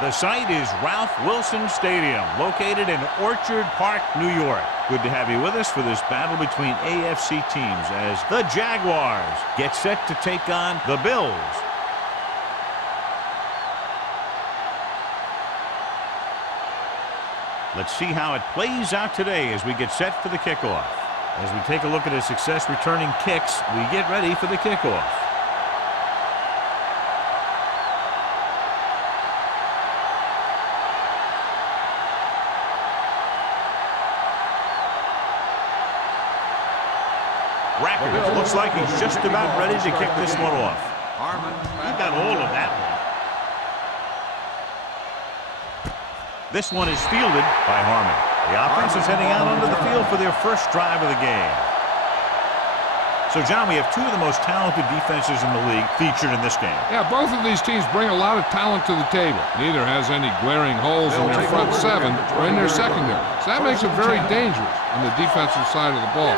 The site is Ralph Wilson Stadium, located in Orchard Park, New York. Good to have you with us for this battle between AFC teams as the Jaguars get set to take on the Bills. Let's see how it plays out today as we get set for the kickoff. As we take a look at his success returning kicks, we get ready for the kickoff. Rackers looks like he's just about ready to kick this one off. He got all of that one. This one is fielded by Harmon. The offense is heading out onto the field for their first drive of the game. So, John, we have two of the most talented defenses in the league featured in this game. Yeah, both of these teams bring a lot of talent to the table. Neither has any glaring holes in their front seven or in their secondary. So that makes it very dangerous on the defensive side of the ball.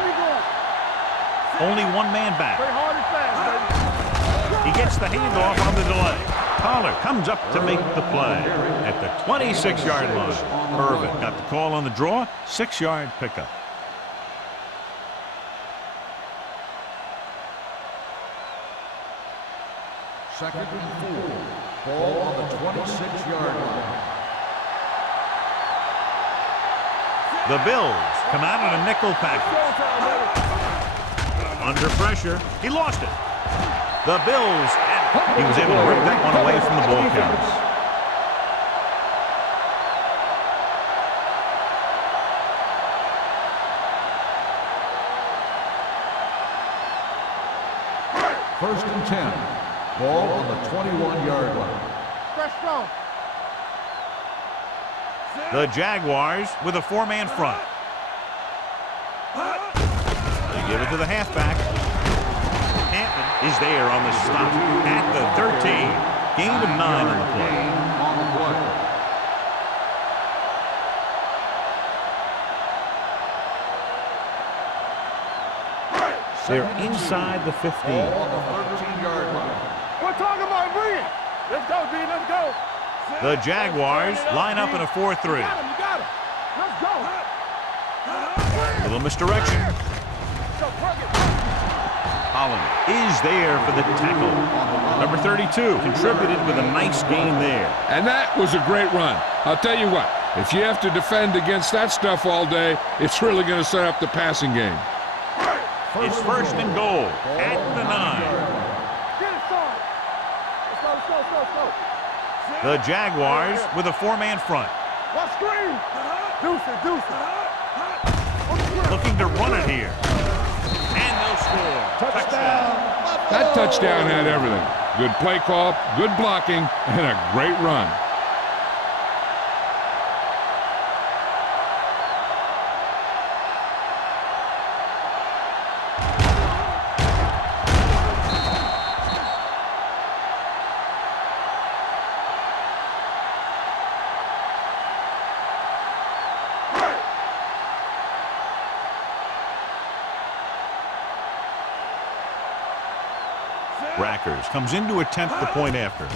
Only one man back. He gets the handoff on the delay. Pollard comes up to make the play at the 26-yard line. Irvin got the call on the draw, 6-yard pickup. Second and 4. Ball on the 26-yard line. The Bills come out in a nickel package. Under pressure, he lost it. The Bills, he was able to rip that one away from the ball carriers. First and 10. Ball on the 21-yard line. The Jaguars with a 4-man front. They give it to the halfback. Hampton is there on the stop at the 13. Gain of 9 on the play. They're inside the 15. On the 13-yard line. We're talking about bring. Let's go, D. Let's go. The Jaguars line up in a 4-3. You got him. Let's go. A little misdirection. Holland is there for the tackle. Number 32 contributed with a nice gain there. And that was a great run. I'll tell you what, if you have to defend against that stuff all day, it's really going to set up the passing game. It's first and goal at the 9. Get it started. Let's go. The Jaguars with a 4-man front. What screen? Deuce it. Looking to run it here. And they'll score. Touchdown. That touchdown had everything. Good play call, good blocking, and a great run. Rackers comes in to attempt the point after.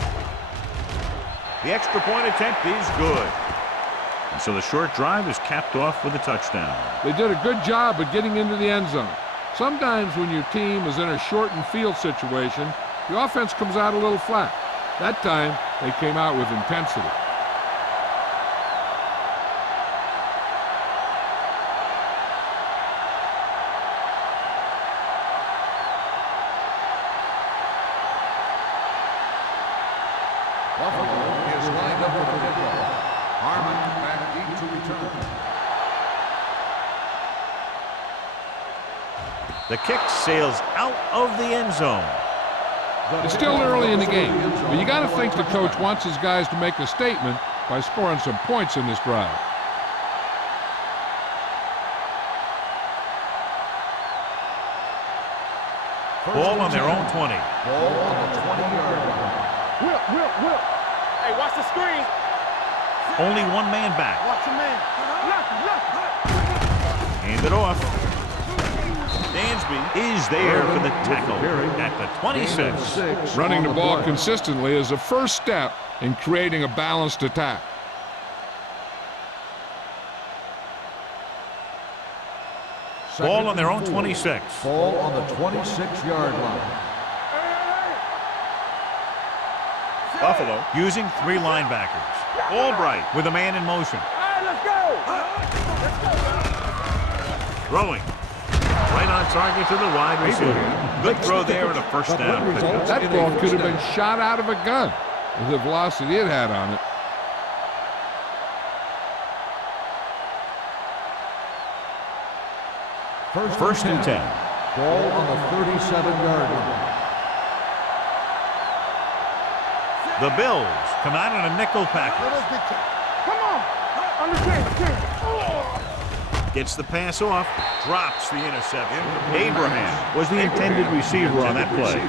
The extra point attempt is good. And so the short drive is capped off with a touchdown. They did a good job of getting into the end zone. Sometimes when your team is in a shortened field situation, the offense comes out a little flat. That time, they came out with intensity. Buffalo is lined up for the kickoff. Harmon back deep to return. The kick sails out of the end zone. It's still early in the game, but you got to think the coach wants his guys to make a statement by scoring some points in this drive. Ball on their own 20. Ball on the 20-yard line. Whip. Hey, watch the screen. Only one man back. Watch your man. Left. Hand it off. Dansby is there for the tackle at the 26. Running the ball consistently is the first step in creating a balanced attack. Ball on their own 26. Ball on the 26-yard line. Buffalo using 3 linebackers. Albright with a man in motion. All right, let's go. Throwing. Right on target to the wide receiver. Good throw there and a first down pickup. That ball could have been shot out of a gun with the velocity it had on it. First and 10. Ball on the 37-yard line. The Bills come out in a nickel package. Come on. Understand. Gets the pass off. Drops the interception. Abraham was the intended receiver on that play.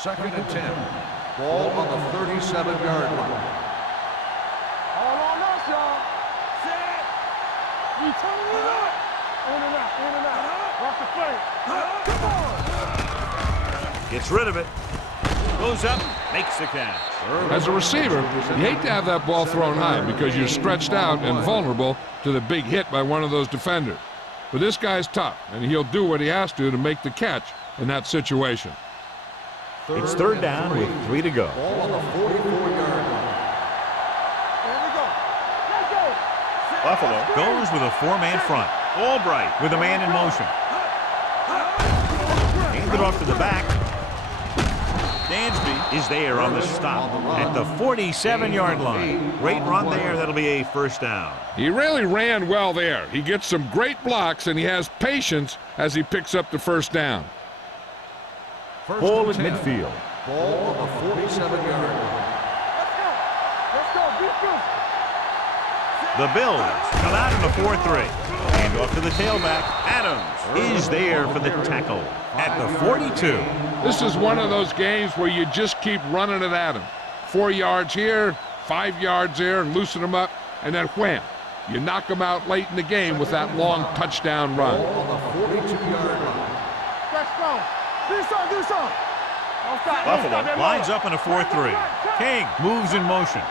Second and 10. Ball on the 37-yard line. All on us, y'all. Set. You turn it up. In and out, in and out. Off the plate. Come on. Gets rid of it. Goes up, makes the catch. As a receiver, you hate to have that ball thrown high because you're stretched out and vulnerable to the big hit by one of those defenders. But this guy's tough, and he'll do what he has to make the catch in that situation. It's third down with 3 to go. Ball on the 44-yard line. There we go. Let's go. Buffalo goes with a 4-man front. Albright with a man in motion. Hands it off to the back. Dansby is there on the stop at the 47-yard line. Great run there. That'll be a first down. He really ran well there. He gets some great blocks, and he has patience as he picks up the first down. Ball at midfield. Ball on the 47-yard line. Let's go. Let's go. The Bills come out in a 4-3. Hand off to the tailback. Adams is there for the tackle at the 42. This is one of those games where you just keep running it at him. 4 yards here, 5 yards there, and loosen them up, and then wham. You knock them out late in the game with that long touchdown run. Ball on the 42-yard line. Let's go. Do something. Buffalo lines up in a 4-3. King moves in motion.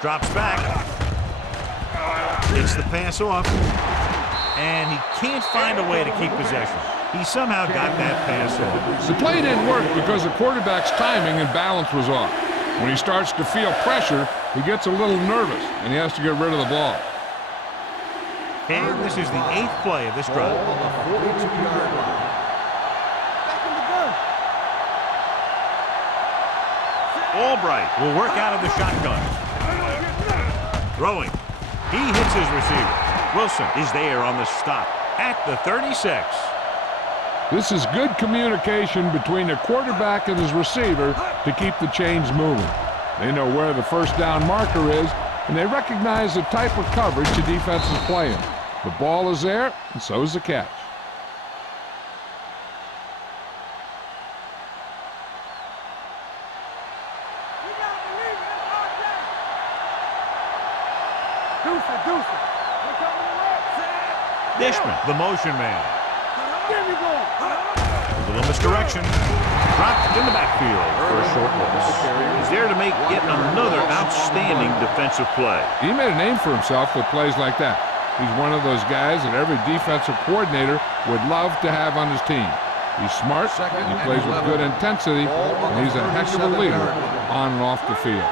Drops back. Gets the pass off. And he can't find a way to keep possession. He somehow got that pass off. The play didn't work because the quarterback's timing and balance was off. When he starts to feel pressure, he gets a little nervous, and he has to get rid of the ball. And this is the 8th play of this drive. Ball on the 42-yard line. Back in the gun. Albright will work out of the shotgun. Throwing. He hits his receiver. Wilson is there on the stop at the 36. This is good communication between the quarterback and his receiver to keep the chains moving. They know where the first down marker is, and they recognize the type of coverage the defense is playing. The ball is there, and so is the catch. Dishman, the motion man. There we go. A little misdirection. Dropped in the backfield for a short loss. He's there to make yet another outstanding defensive play. He made a name for himself with plays like that. He's one of those guys that every defensive coordinator would love to have on his team. He's smart, he plays with good intensity, and he's a heck of a leader on and off the field.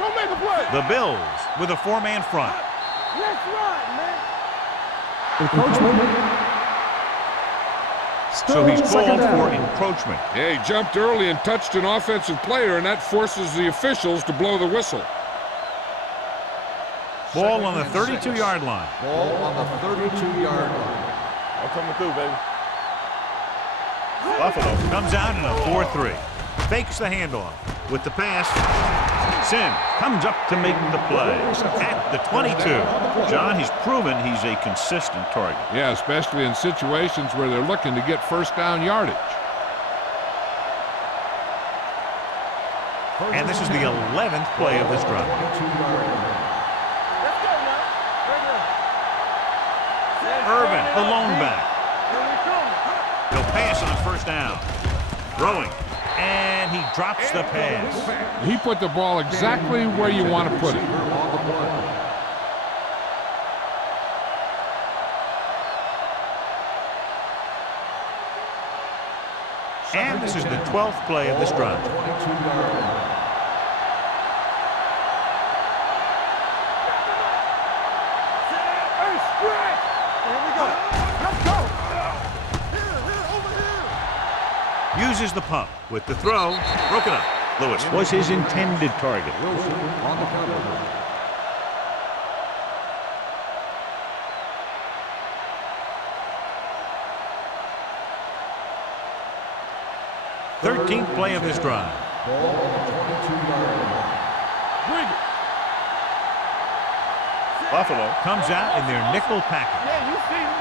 Go make a play. The Bills with a 4-man front. Let's run, man. So he's called for encroachment. Yeah, he jumped early and touched an offensive player, and that forces the officials to blow the whistle. Ball on the 32-yard line. Ball on the 32-yard line. I'm coming through, baby. Buffalo comes out in a 4-3. Fakes the handoff with the pass. Sin comes up to make the play at the 22. John, he's proven he's a consistent target. Yeah, especially in situations where they're looking to get first down yardage. And this is the 11th play of this drive. Let's go now. Irvin, the lone back. Here we come. He'll pass on first down. Throwing. And he drops the pass. He put the ball exactly where you want to put it. And this is the 12th play of this drive. Hey, stretch. Here we go. Let's go. Over here. Uses the pump with the throw. Broken up. Lewis was his intended target. Wilson on the cover. 13th play of this drive. Ball on the 22-yard line. Bring it. Buffalo comes out in their nickel package. Yeah, you see me.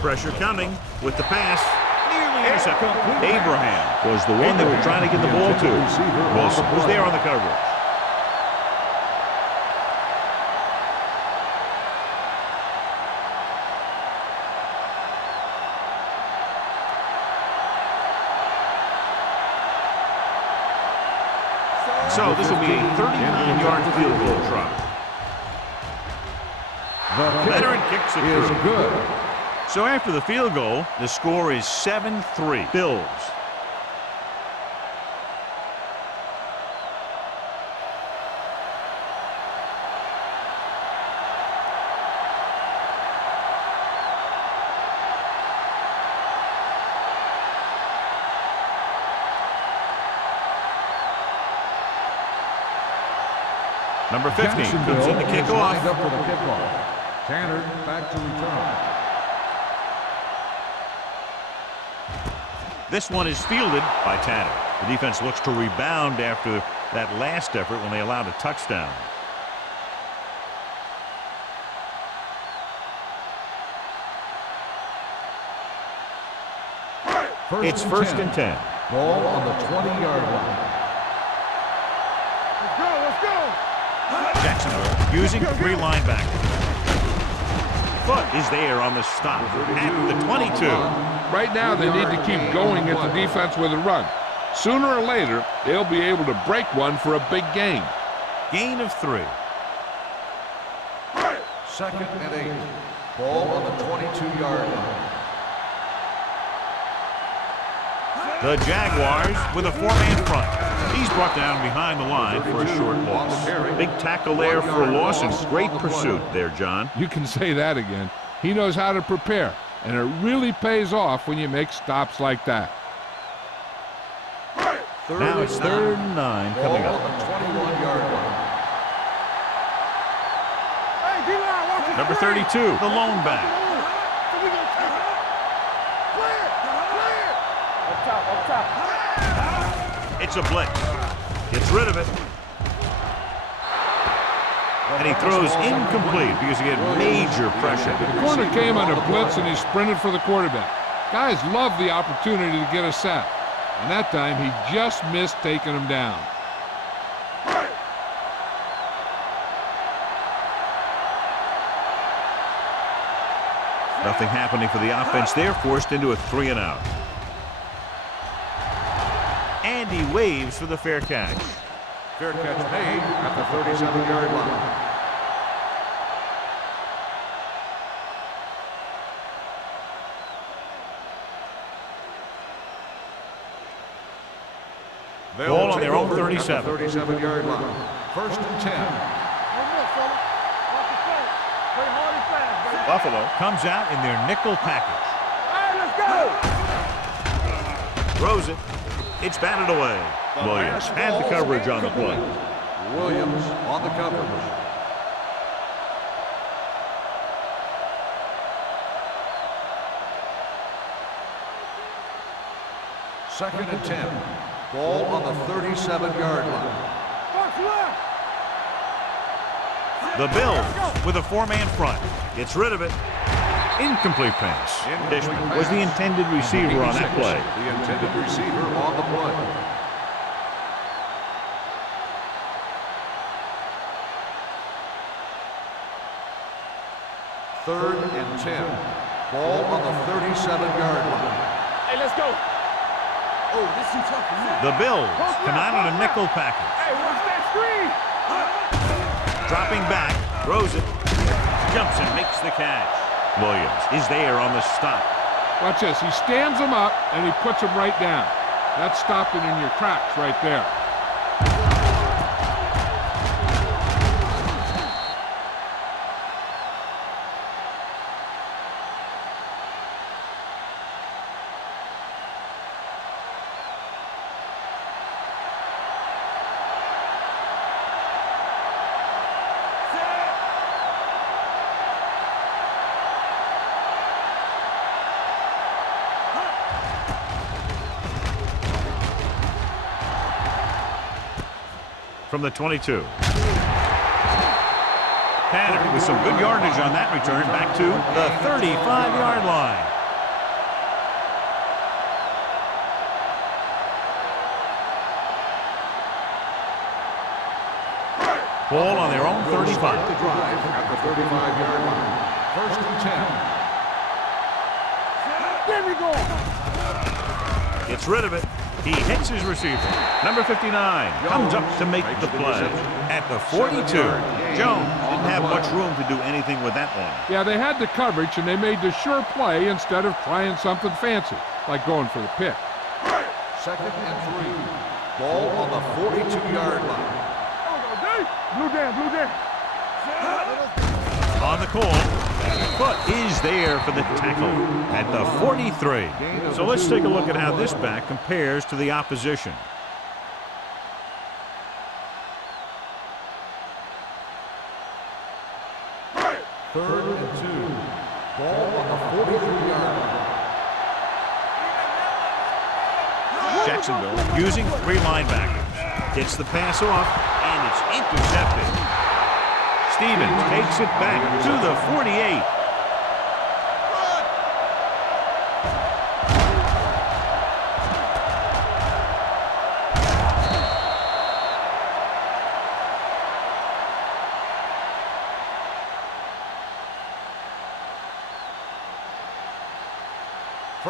Pressure coming with the pass. Nearly intercepted. Abraham was the one they were trying to get the ball to. Wilson was there on the coverage. So this will be a 39-yard field goal try. The Veteran kicks it is through. good. So after the field goal, the score is 7-3. Bills. Number 15 comes in to kick off. Lined up for the kickoff. Tanner back to return. This one is fielded by Tanner. The defense looks to rebound after that last effort when they allowed a touchdown. It's first and 10. Ball on the 20-yard line. Let's go. Let's go. Jacksonville using three linebackers. Foot is there on the stop at the 22. Right now, they need to keep going at the defense with a run. Sooner or later, they'll be able to break one for a big gain. Gain of 3. Second and 8. Ball on the 22-yard line. The Jaguars with a 4-man front. He's brought down behind the line for a short loss. Big tackle there for a loss and great pursuit there, John. You can say that again. He knows how to prepare, and it really pays off when you make stops like that. Now it's 3rd and 9 coming Ball up. on the 21-yard line. Hey, D-line, watch the Number screen. 32, the lone back. So we gonna take it. Play it. Play it. Up top. Up top. It's a blitz. Gets rid of it. And he throws incomplete because he had major pressure. The corner came on a blitz, and he sprinted for the quarterback. Guys love the opportunity to get a sack. And that time, he just missed taking him down. Nothing happening for the offense. They're forced into a 3-and-out. And he waves for the fair catch. Fair catch made at the 37-yard line. Ball on their own 37. 37-yard line. First and 10. One more, fella. Watch the play. Play hard and fast, baby. Buffalo comes out in their nickel package. All right, let's go. Throws it. It's batted away. Williams had the coverage on the play. Williams on the coverage. Second and 10. Ball on the 37-yard line. Box left. The Bills with a 4-man front. Gets rid of it. Incomplete pass. Dishman was the intended receiver on that play. The intended receiver on the play. Third and 10. Ball on the 37-yard line. Hey, let's go. Oh, this is tough. The Bills come out on a nickel package. Hey, watch that screen. Dropping back, throws it, jumps and makes the catch. Williams is there on the stop. Watch this. He stands him up, and he puts him right down. That's stopping in your tracks right there. From the 22. Tanner with some good yardage on that return back to the 35-yard line. Ball on their own 35. The drive at the 35-yard line. First and 10. There we go. Gets rid of it. He hits his receiver. Number 59 comes up to make the play. At the 42, Jones didn't have much room to do anything with that one. Yeah, they had the coverage, and they made the sure play instead of trying something fancy, like going for the pick. Second and 3. Ball on the 42-yard line. Blue down. On the call, foot is there for the tackle at the 43. So let's take a look at how this back compares to the opposition. Third and 2. Ball on the 43-yard line. Jacksonville using 3 linebackers. Gets the pass off, and it's intercepted. Stevens takes it back to the 48.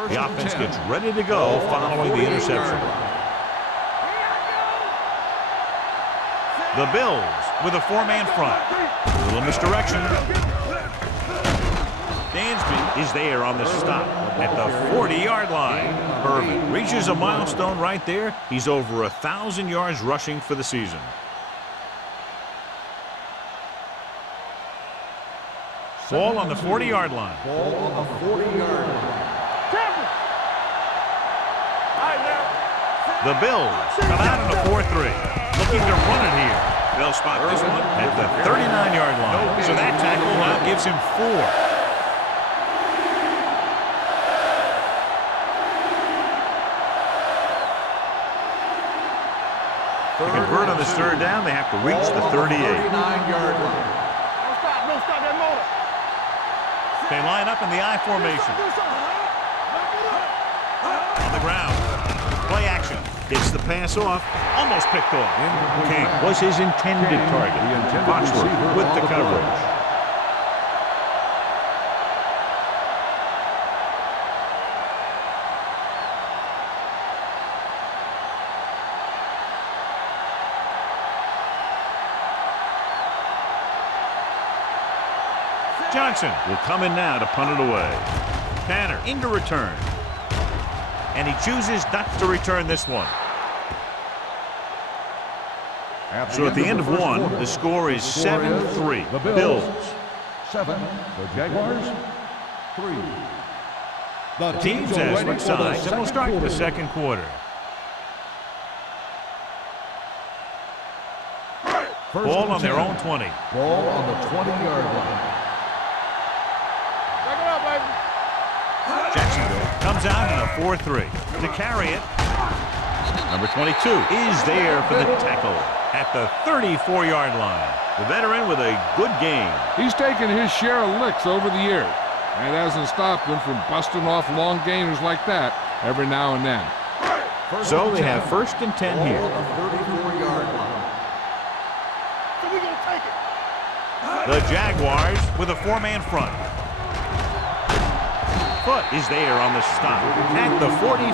The offense gets ready to go following the interception. The Bills with a 4-man front. A little misdirection. Dansby is there on the stop at the 40-yard line. Irvin reaches a milestone right there. He's over 1,000 yards rushing for the season. Ball on the 40-yard line. Ball on the 40-yard line. The Bills come out in a 4-3. Looking to run it here. They'll spot this one at the 39-yard line. So that tackle now gives him 4. To convert on this third down, they have to reach the 38. 39-yard line. Don't stop that motor. They line up in the I formation. On the ground. Play action. Gets the pass off. Almost picked off. King was his intended target. Foxworth with the coverage. Johnson will come in now to punt it away. Tanner into return. And he chooses not to return this one. So at the end of one, the score is 7-3. The Bills. 7. The Jaguars 3. The teams as switch sides, and we'll start the second quarter. Ball on their own 20. Ball on the 20-yard line. Back it up, baby. Jacksonville comes out in a 4-3. To carry it, number 22 is there for the tackle at the 34-yard line. The veteran with a good game. He's taken his share of licks over the years. That hasn't stopped them from busting off long gainers like that every now and then. So they have 1st and 10 here. Ball on the 34-yard line. So we gonna take it. The Jaguars with a 4-man front. Foot is there on the stop at the 44.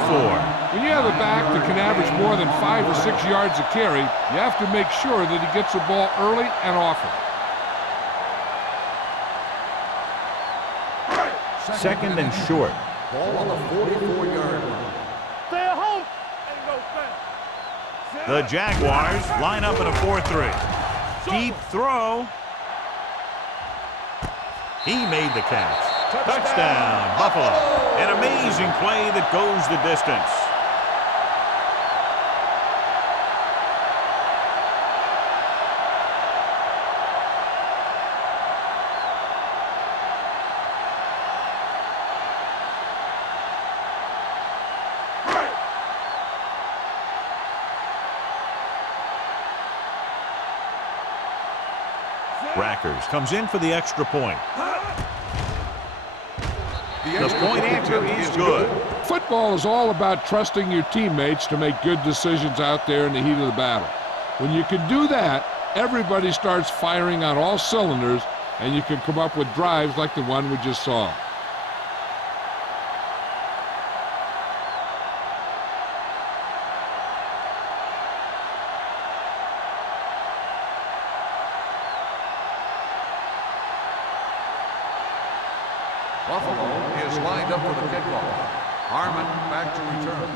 When you have a back that can average more than 5 or 6 yards a carry, you have to make sure that he gets the ball early and often. 2nd and short. Ball on the 44-yard line. Stay at home. Ain't no thing. The Jaguars line up in a 4-3. Deep throw. He made the catch. Touchdown, Buffalo. An amazing play that goes the distance. Rackers comes in for the extra point. The point after is good. Football is all about trusting your teammates to make good decisions out there in the heat of the battle. When you can do that, everybody starts firing on all cylinders, and you can come up with drives like the one we just saw. Buffalo is lined up for the kickoff. Harmon back to return.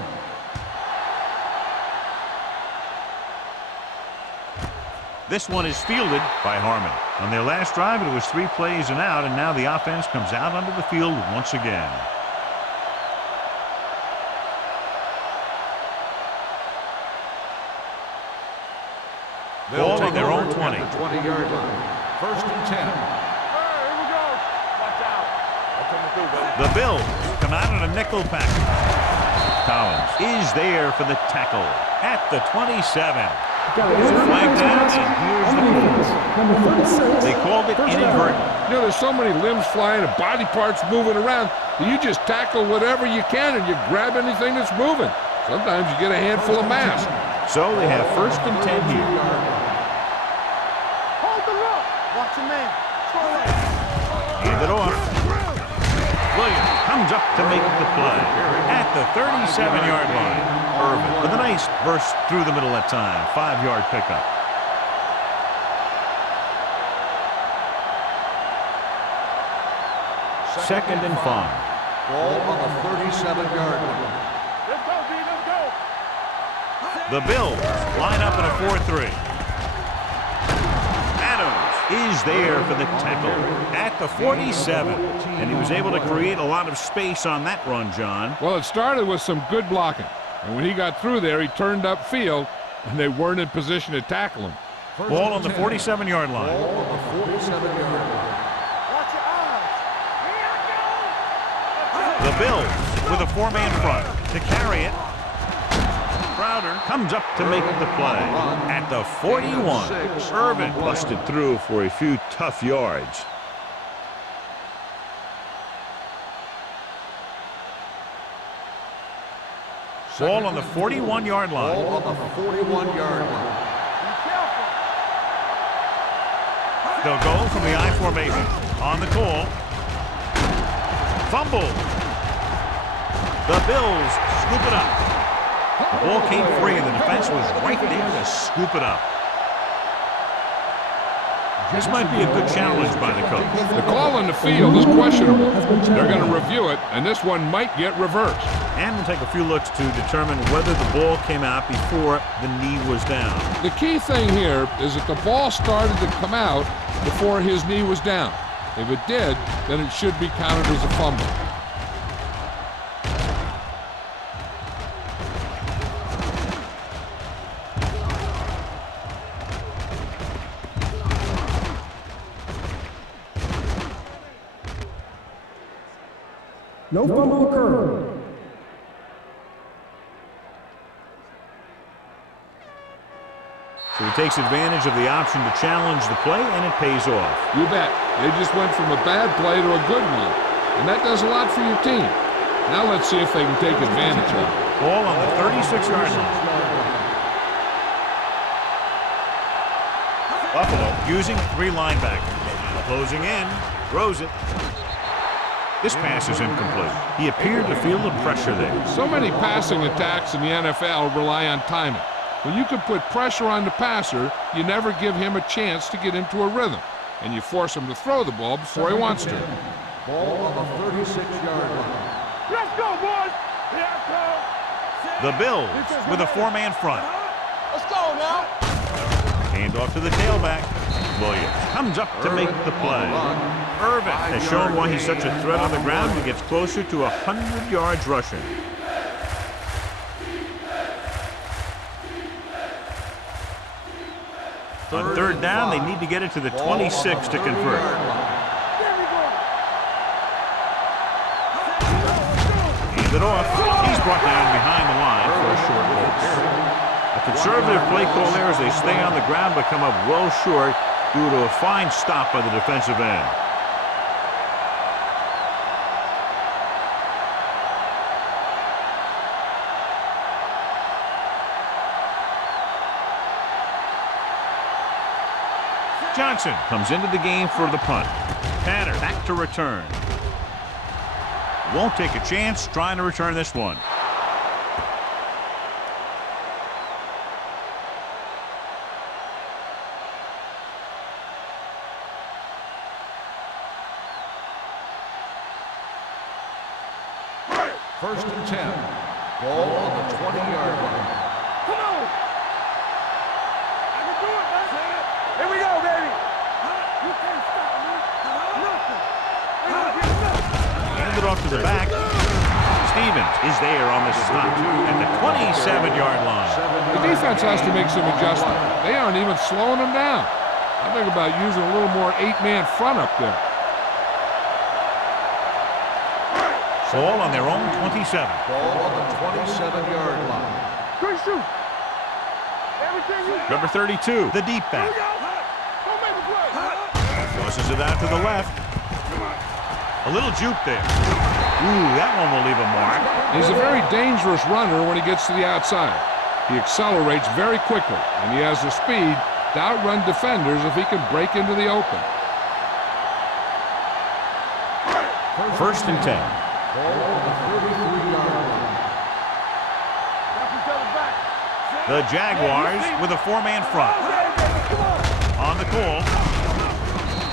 This one is fielded by Harmon. On their last drive, it was 3 plays and out, and now the offense comes out onto the field once again. Ball on their own 20. At the 20-yard line. 1st and 10. Here we go. Watch out. That's what we do, baby. The Bills come out in a nickel package. Collins is there for the tackle at the 27. Flag down, and here's the call. They called it inadvertent. You know, there's so many limbs flying and body parts moving around that you just tackle whatever you can and you grab anything that's moving. Sometimes you get a handful of mass. So they have 1st and 10 here. Hold the look. Watch your man. Hand it off. Williams comes up to make the play at the 37-yard line. Irvin with a nice burst through the middle that time. 5-yard pickup. Second and 5. Ball on the 37-yard line. Let's go, D. Let's go. The Bills line up in a 4-3. Adams is there for the tackle at the 47. And he was able to create a lot of space on that run, John. Well, it started with some good blocking. And when he got through there, he turned upfield, and they weren't in position to tackle him. Ball on the 47-yard line. Ball on the 47-yard line. Watch your eyes. The Bills with a 4-man front to carry it. Crowder comes up to make the play at the 41. Irvin busted through for a few tough yards. Ball on the 41-yard line. Ball on the 41-yard line. They'll go from the I formation. On the call. Fumble. The Bills scoop it up. The ball came free and the defense was right there to scoop it up. This might be a good challenge by the coach. The call on the field is questionable. They're going to review it, and this one might get reversed. And we'll take a few looks to determine whether the ball came out before the knee was down. The key thing here is that the ball started to come out before his knee was down. If it did, then it should be counted as a fumble. No fumble occurred. So he takes advantage of the option to challenge the play, and it pays off. You bet. They just went from a bad play to a good one. and that does a lot for your team. Now let's see if they can take advantage of it. Ball on the 36-yard line. Buffalo using 3 linebackers. Closing in, throws it. This pass is incomplete. He appeared to feel the pressure there. So many passing attacks in the NFL rely on timing. When you can put pressure on the passer, you never give him a chance to get into a rhythm, and you force him to throw the ball before he wants to. Ball on the 36-yard line. Let's go, boys. Here The Bills with a 4-man front. Let's go now. Hand off to the tailback. Williams comes up to make the play. Irvin has shown why he's such a threat on the ground and gets closer to 100 yards rushing. On 3rd down, they need to get it to the 26 to convert. Hand it off. He's brought down behind the line for a short loss. A conservative play call there as they stay on the ground but come up well short due to a fine stop by the defensive end. Johnson comes into the game for the punt. Tanner back to return. Won't take a chance trying to return this one. First and 10. Ball on the 20-yard line. Come on. I can do it, man. Here we go, baby. You can't stop me. Nothing. Hand it off to the back. Stevens is there on the stop at the 27-yard line. The defense has to make some adjustments. They aren't even slowing them down. I think about using a little more 8-man front up there. Ball on their own 27. Ball on the 27-yard line. Quick shoot. Everything you got. Number 32, the deep back. Don't make a play. Tosses it out to the left. A little juke there. Ooh, that one will leave a mark. He's a very dangerous runner when he gets to the outside. He accelerates very quickly, and he has the speed to outrun defenders if he can break into the open. First and 10. Ball on the 33-yard line. The Jaguars with a 4-man front. On the call.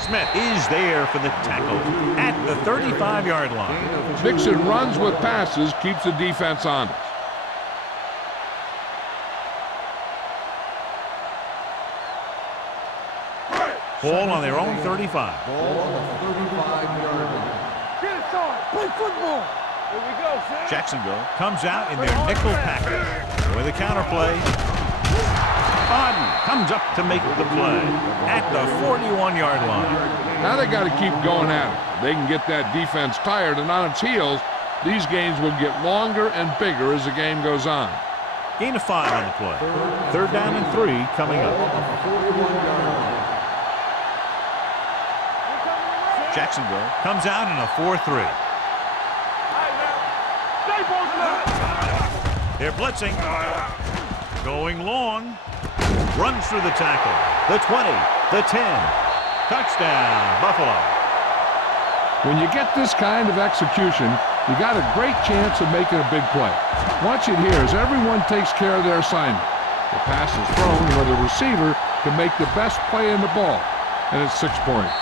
Smith is there for the tackle at the 35-yard line. Mixing runs with passes keeps the defense honest. Ball on their own 35. Ball on the 35-yard line. Get it, son. Play football. Here we go, Sam. Jacksonville comes out in their nickel package with a counter play. Bodden comes up to make the play at the 41-yard line. Now they got to keep going at it. They can get that defense tired and on its heels. These games will get longer and bigger as the game goes on. Gain of 5 on the play. 3rd down and 3 coming up. Jacksonville comes out in a 4-3. They're blitzing. Going long. Runs through the tackle. The 20, the 10. Touchdown, Buffalo. When you get this kind of execution, you got a great chance of making a big play. Watch it here as everyone takes care of their assignment. The pass is thrown where the receiver can make the best play in the ball, and it's 6 points.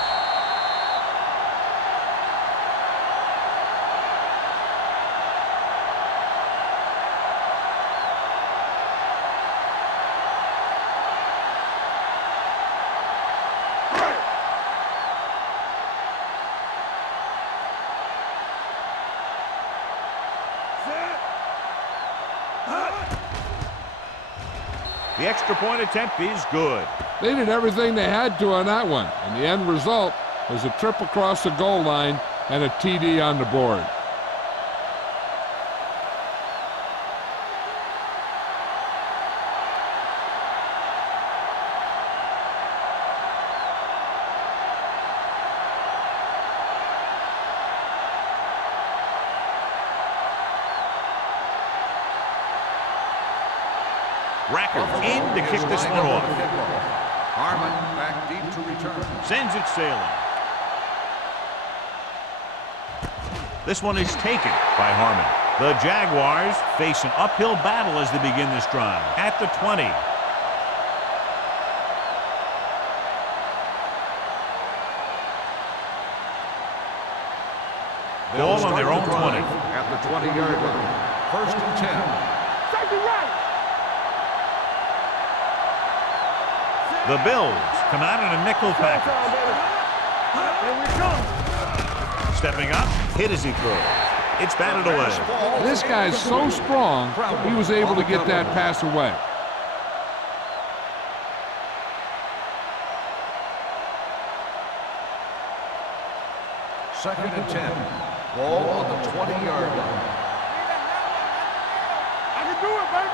The extra point attempt is good. They did everything they had to on that one, and the end result was a trip across the goal line and a TD on the board. Racker in to kick this one off. Harmon back deep to return. Sends it sailing. This one is taken by Harmon. The Jaguars face an uphill battle as they begin this drive. At the 20. Ball on their own 20. At the 20-yard line. 1st and 10. Safety right. The Bills come out in a nickel package. Here we come. Stepping up, hit as he throws. It's batted away. This guy's so strong, he was able to get that pass away. Second and 10. Ball on the 20-yard line. I can do it, baby.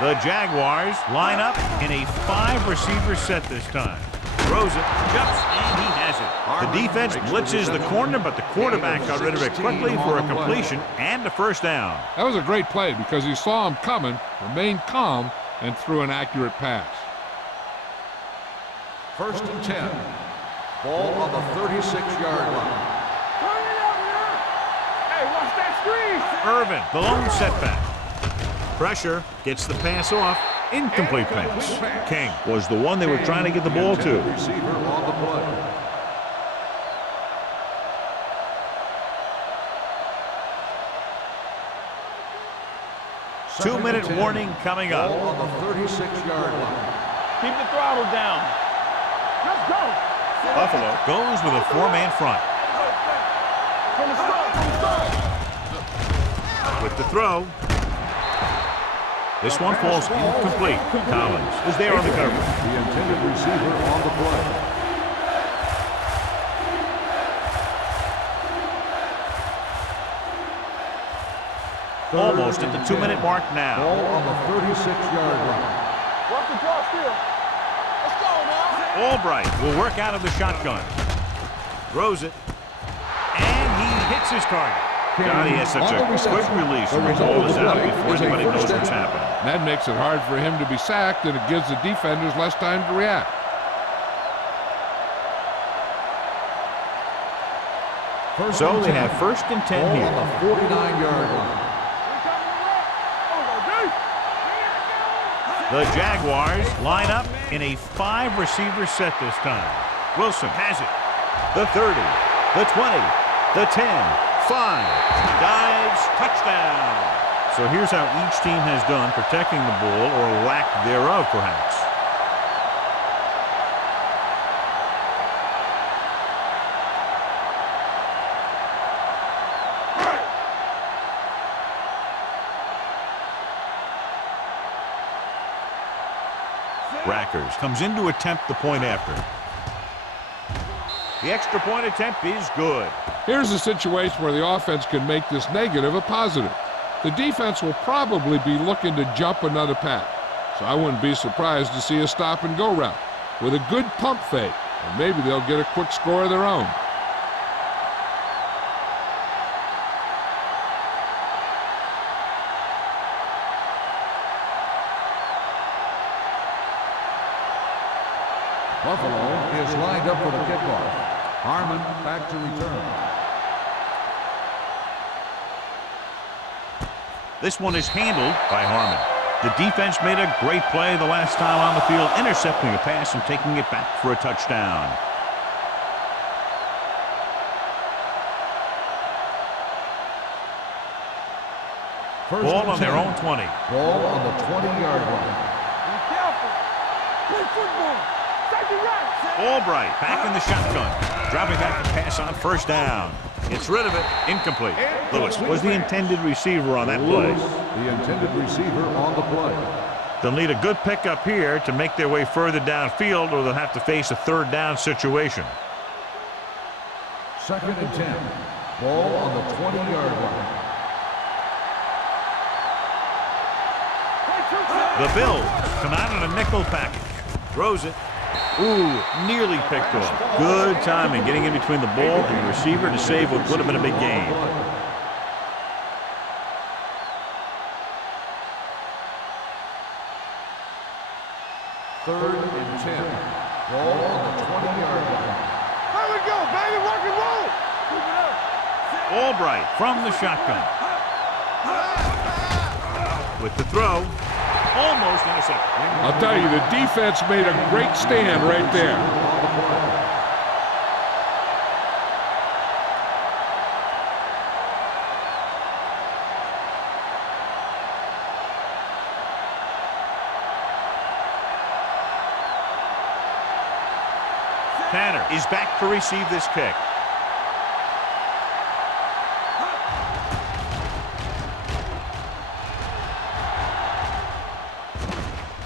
The Jaguars line up in a 5-receiver set this time. Throws it, jumps, and he has it. The defense blitzes the corner, but the quarterback got rid of it quickly for a completion and a first down. That was a great play because he saw him coming, remained calm, and threw an accurate pass. 1st and 10. Ball on the 36-yard line. Turn it up, man. Hey, watch that screen. Irvin, the lone setback. Pressure, gets the pass off. Incomplete pass. King was the one they were trying to get the ball to. Receiver on the play. Two-minute warning coming up. Ball on the 36-yard line. Keep the throttle down. Let's go. Buffalo goes with a 4-man front. From the start. With the throw. This one falls incomplete. Collins is there on the cover. The intended receiver on the play. Almost at the 2-minute mark now. Ball on the 36-yard line. Watch the draw still. Let's go, now. Albright will work out of the shotgun. Throws it. And he hits his target. God, he has such a quick release when the ball is out before anybody knows what's happening. That makes it hard for him to be sacked, and it gives the defenders less time to react. So they have 1st and 10 here. On the 49-yard line. The Jaguars line up in a 5-receiver set this time. Wilson has it. The 30, the 20, the 10. 5, dives, touchdown. So here's how each team has done protecting the ball, or lack thereof, perhaps. Rackers comes in to attempt the point after. The extra point attempt is good. Here's a situation where the offense can make this negative a positive. The defense will probably be looking to jump another pack, so I wouldn't be surprised to see a stop-and-go route with a good pump fake, and maybe they'll get a quick score of their own. Buffalo is lined up for the kickoff. Harmon back to return. This one is handled by Harmon. The defense made a great play the last time on the field, intercepting a pass and taking it back for a touchdown. Ball on their own 20. Ball on the 20-yard line. Be careful. Play football. Take it right. Albright back in the shotgun. Dropping back to pass on 1st down. Gets rid of it. Incomplete. Lewis was the intended receiver on that play. The intended receiver on the play. They'll need a good pickup here to make their way further downfield, or they'll have to face a 3rd down situation. 2nd and 10. Ball on the 20-yard line. The Bills come out in a nickel package. Throws it. Ooh, nearly picked off. Good timing getting in between the ball and the receiver to save what would have been a big gain. Albright from the shotgun. With the throw, almost intercepted. I'll tell you, the defense made a great stand right there. Tanner is back to receive this kick.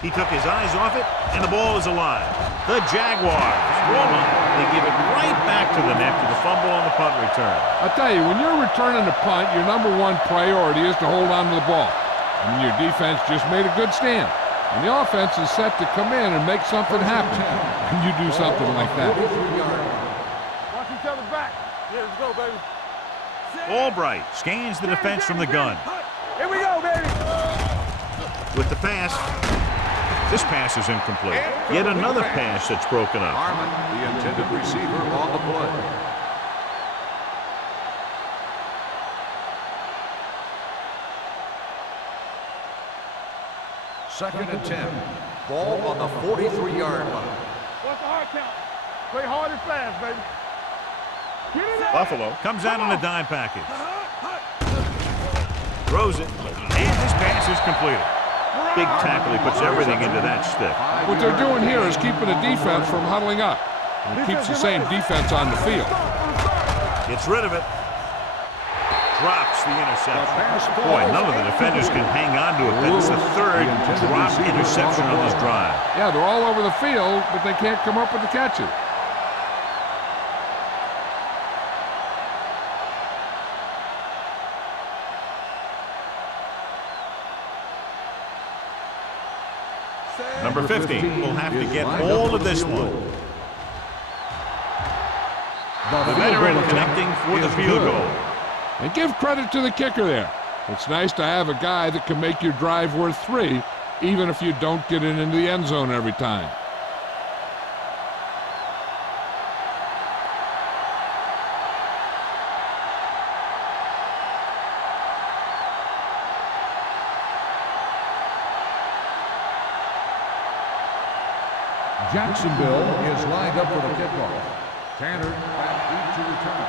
He took his eyes off it, and the ball is alive. The Jaguars roll on. They give it right back to them after the fumble on the punt return. I'll tell you, when you're returning a punt, your number one priority is to hold on to the ball. I mean, your defense just made a good stand. And the offense is set to come in and make something happen. And you do something like that. Watch each other back. Yeah, let's go, baby. Albright scans the defense from the gun. Here we go, baby. With the pass. This pass is incomplete. Yet another pass that's broken up. Harmon, the intended receiver, on the play. Second and 10. Ball on the 43-yard line. What's the hard count? Play hard and fast, baby. Get it up. Buffalo comes out on a dime package. Throws it, and this pass is completed. Big tackle. He puts everything into that stick. What they're doing here is keeping the defense from huddling up. And it keeps the same defense on the field. Gets rid of it. Drops the interception. Boy, none of the defenders can hang on to it. That's the third drop interception on this drive. Yeah, they're all over the field, but they can't come up with the catches. Number 50 will have to get all of this one. The veteran connecting for the field goal. And give credit to the kicker there. It's nice to have a guy that can make your drive worth 3, even if you don't get it into the end zone every time. Jacksonville is lined up for the kickoff. Tanner back deep to return.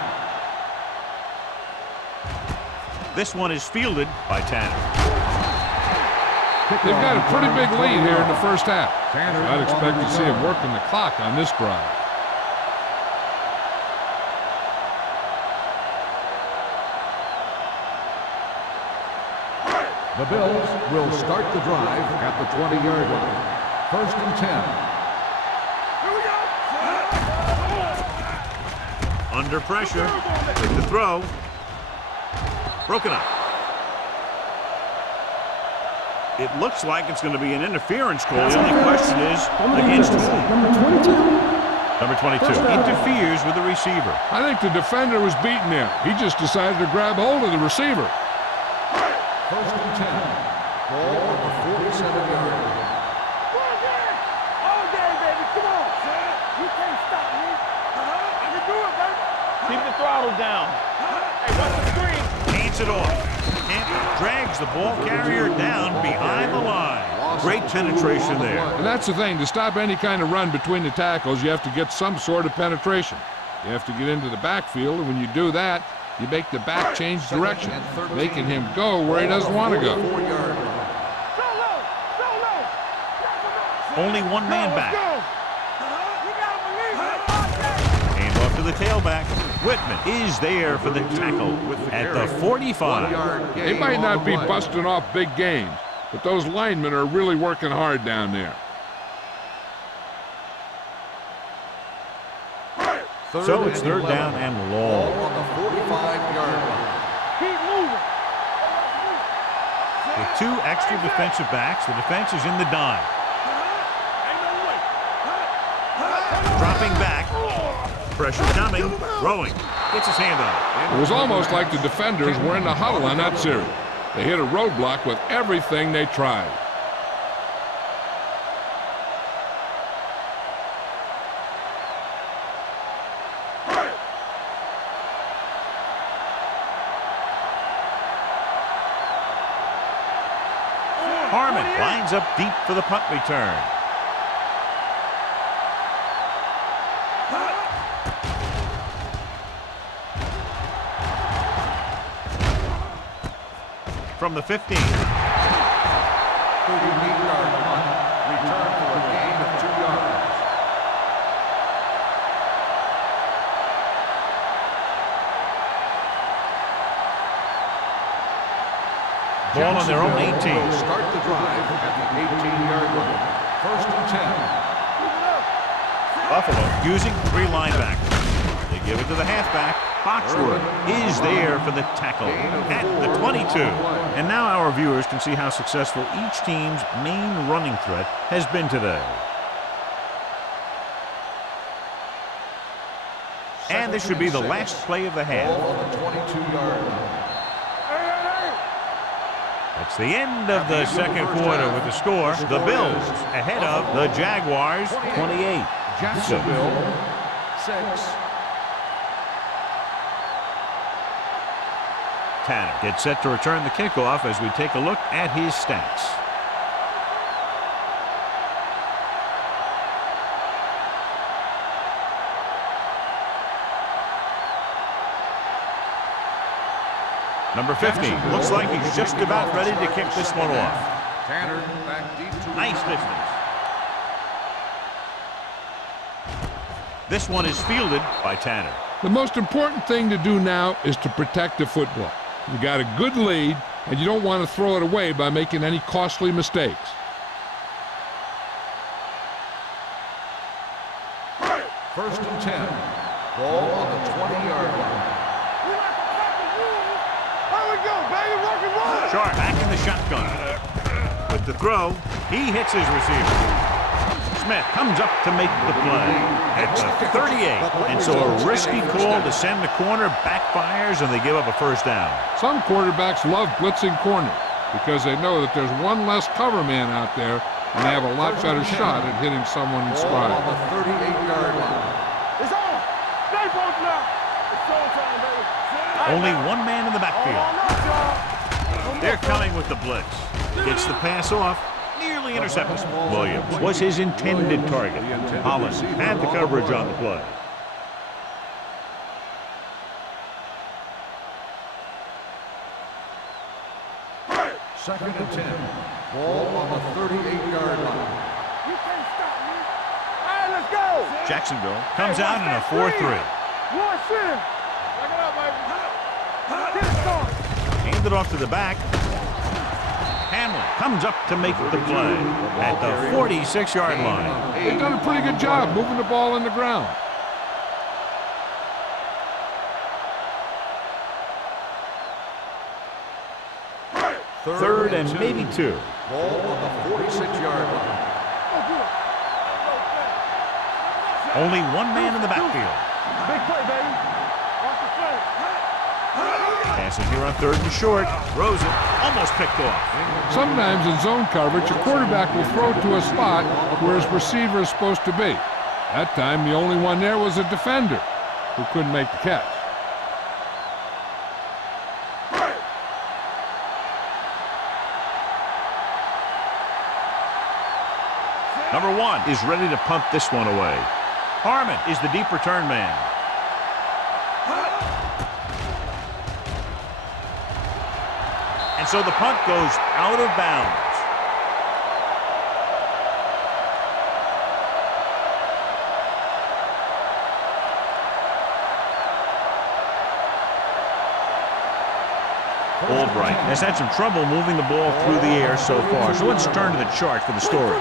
This one is fielded by Tanner. They've got a pretty big lead here in the first half. I'd expect to see him working the clock on this drive. The Bills will start the drive at the 20-yard line. First and 10. Under pressure. With the throw. Broken up. It looks like it's going to be an interference call. The only question is, against whom? Number 22 interferes with the receiver. I think the defender was beaten there. He just decided to grab hold of the receiver. First and 10. Ball on the 47-yard line. All day, baby. Come on. You can't stop me. I can do it, baby. Keep the throttle down. Hey, watch the screen. Hands it off. Tampa drags the ball carrier down behind the line. Great penetration there. And that's the thing. To stop any kind of run between the tackles, you have to get some sort of penetration. You have to get into the backfield, and when you do that, you make the back change direction, making him go where he doesn't want to go. Only one man back. Hand off to the tailback. Whitman is there for the tackle at the 45. They might not be busting off big gains, but those linemen are really working hard down there. So it's third down and long. On the 45-yard line. Keep moving. With two extra defensive backs, the defense is in the dime. Dropping back. Pressure coming. Throwing. Gets his hand on it. It was almost like the defenders were in the huddle on that series. They hit a roadblock with everything they tried. Lines up deep for the punt return. From the 15. 38-yard punt. Return for a gain of 2 yards. Ball on their own 18. Will start the drive at the 18-yard line. 1st and 10. Buffalo using 3 linebackers. They give it to the halfback. Foxworth is there for the tackle at the 22. And now our viewers can see how successful each team's main running threat has been today. And this should be the last play of the half. Ball on the 22-yard line. That's the end of the second quarter with the score. The Bills ahead of the Jaguars, 28. Jacksonville, 6. Tanner gets set to return the kickoff as we take a look at his stats. Number 50 looks like he's just about ready to kick this one off. Tanner back deep to Nice distance. This one is fielded by Tanner. The most important thing to do now is to protect the football. You got a good lead, and you don't want to throw it away by making any costly mistakes. First and 10. Ball on the 20-yard line. Sharp back in the shotgun. With the throw, he hits his receiver. Smith comes up to make the play at the 38. And so a risky call to send the corner backfires, and they give up a first down. Some quarterbacks love blitzing corners because they know that there's one less cover man out there, and they have a lot better shot at hitting someone in stride. Ball on the 38-yard line. It's on. Stay posted now. It's showtime, baby. Only one man in the backfield. They're coming with the blitz. Gets the pass off. Nearly intercepted. Williams was his intended target. Holland had the coverage on the play. Second and 10. Ball on the 38-yard line. You can't stop me. All right, let's go. Jacksonville comes out in a 4-3. One sin. Back it up, baby. Get it started. Handed off to the back. Hamlin comes up to make the play at the 46-yard line. They've done a pretty good job moving the ball in the ground. Third and maybe 2. Ball on the 46-yard line. Only one man in the backfield. Big play, baby. Watch the play. Passing here on 3rd and short. Throws it. Almost picked off. Sometimes in zone coverage, a quarterback will throw to a spot where his receiver is supposed to be. That time, the only one there was a defender who couldn't make the catch. Number 1 is ready to punt this one away. Harmon is the deep return man. And so the punt goes out of bounds. Albright has had some trouble moving the ball through the air so far. So let's turn to the chart for the story.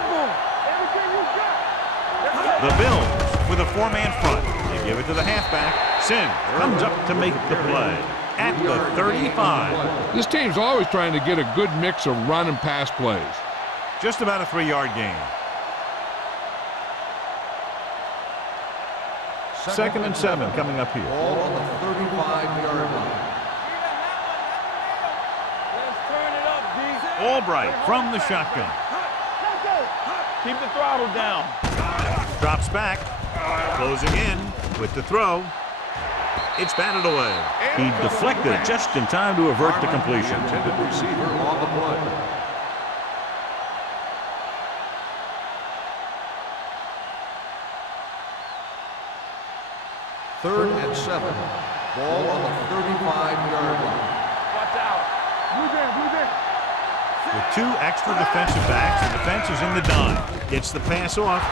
The Bills with a 4-man front. They give it to the halfback. Sin comes up to make the play at the 35. This team's always trying to get a good mix of run and pass plays. Just about a 3-yard gain. Second and 7 coming up here. Ball on the 35-yard line. Let's turn it up, D. Albright from the shotgun. Keep the throttle down. Drops back. Closing in with the throw. It's batted away. He deflected it just in time to avert the completion. The intended receiver on the play. 3rd and 7. Ball on the 35-yard line. Watch out. Blue jam, blue jam. With 2 extra defensive backs, the defense is in the dime. Gets the pass off.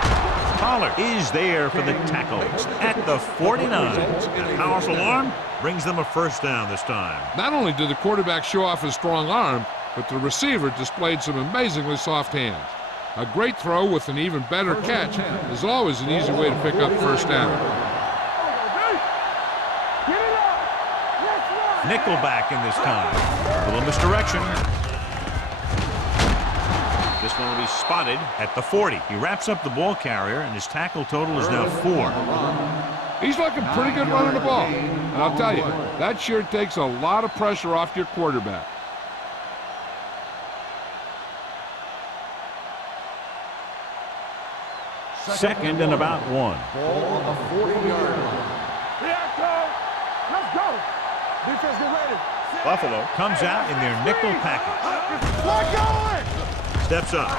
Pollard is there for the tackle at the 49. A powerful arm brings them a first down this time. Not only did the quarterback show off his strong arm, but the receiver displayed some amazingly soft hands. A great throw with an even better catch is always an easy way to pick up first down. Nickelback in this time. A little misdirection. This one will be spotted at the 40. He wraps up the ball carrier, and his tackle total is now 4. He's looking pretty good running the ball. And I'll tell you, that sure takes a lot of pressure off your quarterback. Second and about 1. Ball on the 40-yard line. Let's go. Defense, get ready. Buffalo comes out in their nickel package. We're going. Steps up.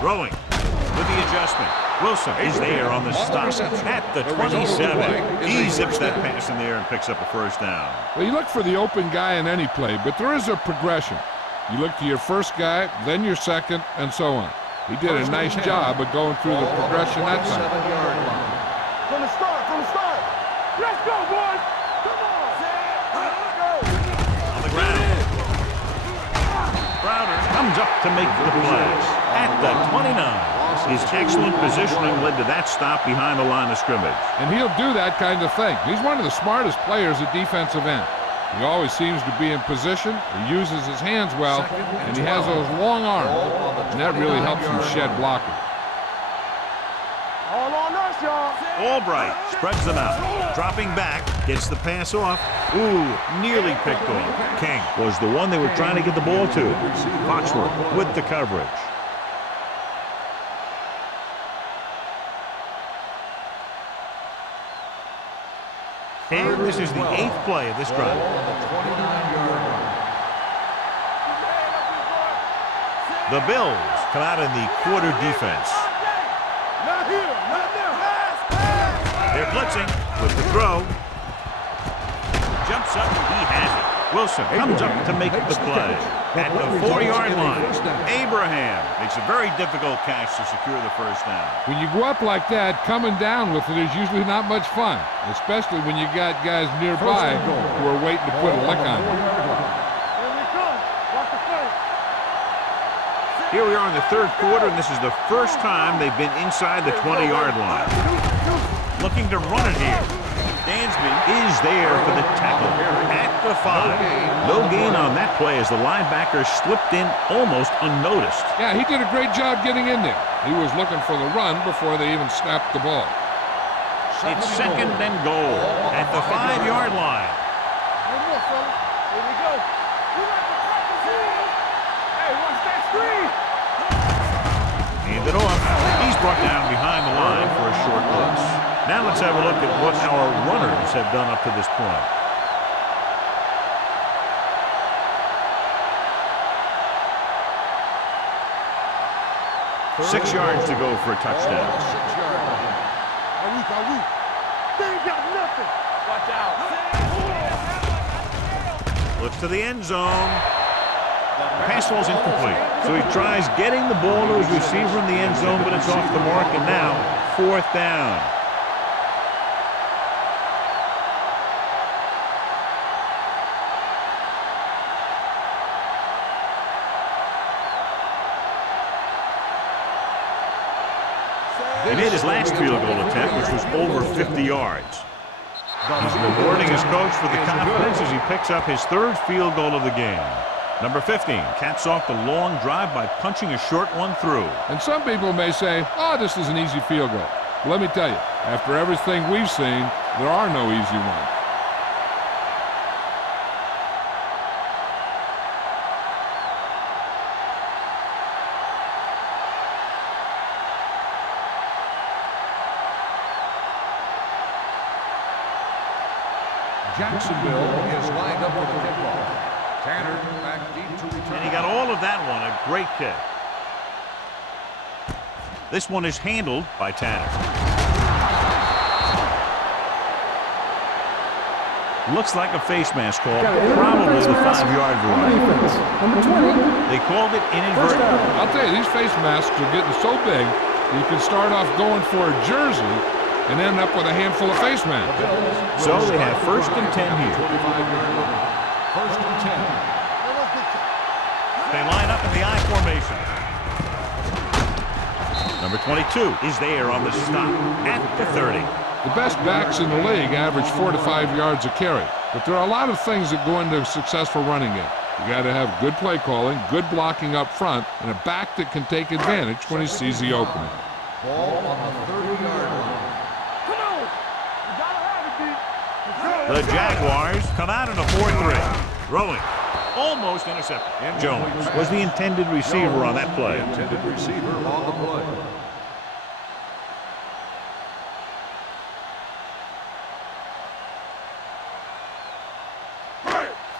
Throwing with the adjustment. Wilson is there on the stop at the 27. He zips that pass in there and picks up a first down. Well, you look for the open guy in any play, but there is a progression. You look to your first guy, then your second, and so on. He did a nice job of going through the progression that time. From the start, from the start. Let's go, boys. Come on. On the ground. Crowder comes up to make the play at the 29. His excellent positioning led to that stop behind the line of scrimmage. And he'll do that kind of thing. He's one of the smartest players at defensive end. He always seems to be in position, he uses his hands well, and he has those long arms, and that really helps him shed blockers. All on us, y'all. Albright spreads them out. Dropping back, gets the pass off. Ooh, nearly picked off. King was the one they were trying to get the ball to. Foxworth with the coverage. And this is the 8th play of this drive. The Bills come out in the quarter defense. Not here, not now. They're blitzing with the throw. Jumps up, he has it. Wilson comes up to make the play at the 4-yard line. Abraham makes a very difficult catch to secure the first down. When you go up like that, coming down with it is usually not much fun, especially when you got guys nearby who are waiting to put a lick on you. Here we come. Watch the play. Here we are in the 3rd quarter, and this is the first time they've been inside the 20-yard line. Looking to run it here. Dansby is there for the tackle at the 5. No gain on that play as the linebacker slipped in almost unnoticed. Yeah, he did a great job getting in there. He was looking for the run before they even snapped the ball. It's second and goal at the 5-yard line. One more, fella. Here we go. We like to practice here. Hey, watch that screen. Hand it off. He's brought down behind the line for a short loss. Now let's have a look at what our runners have done up to this point. Six yards to go for a touchdown. They ain't got nothing. Watch out. Looks to the end zone. Pass ball's incomplete. So he tries getting the ball to his receiver in the end zone, but it's off the mark, and now 4th down. He made his last field goal attempt, which was over 50 yards. He's rewarding his coach for the confidence as he picks up his 3rd field goal of the game. Number 15 caps off the long drive by punching a short one through. And some people may say, oh, this is an easy field goal. But let me tell you, after everything we've seen, there are no easy ones. Jacksonville is lined up for the kickoff. Tanner back deep to return. And he got all of that one. A great kick. This one is handled by Tanner. Looks like a face mask call, Got it. probably Face the mask. 5-yard On line. defense. Number 20. They called it First inadvertent. down. I'll tell you, these face masks are getting so big, you can start off going for a jersey and end up with a handful of face masks. So they have first and 10 here. 25-yard line. First and 10. They line up in the I formation. Number 22 is there on the stop at the 30. The best backs in the league average 4 to 5 yards a carry, but there are a lot of things that go into a successful running game. You got to have good play calling, good blocking up front, and a back that can take advantage when he sees the opening. Ball on the 30-yard line. Come on. You gotta have it, D. Let's go. The Jaguars come out in a 4-3. Throwing. Almost intercepted. Jones was the intended receiver on that play. Intended receiver on the play.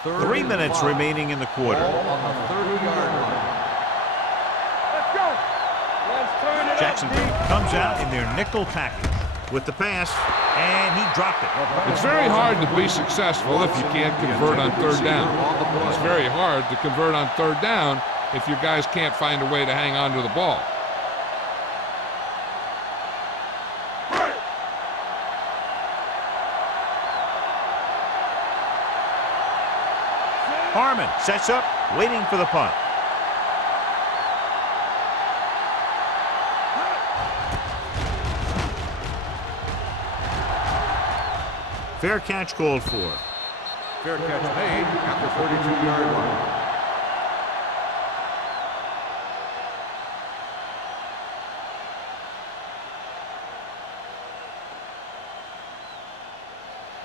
Three minutes remaining in the quarter. Ball on the 30-yard line. Let's go. Let's turn it up, Jacksonville D. comes out in their nickel package with the pass, and he dropped it. It's very hard to be successful if you can't convert on third down. It's very hard to convert on third down if your guys can't find a way to hang on to the ball. Harmon sets up, waiting for the punt. Fair catch called for. Fair catch made at the 32-yard line.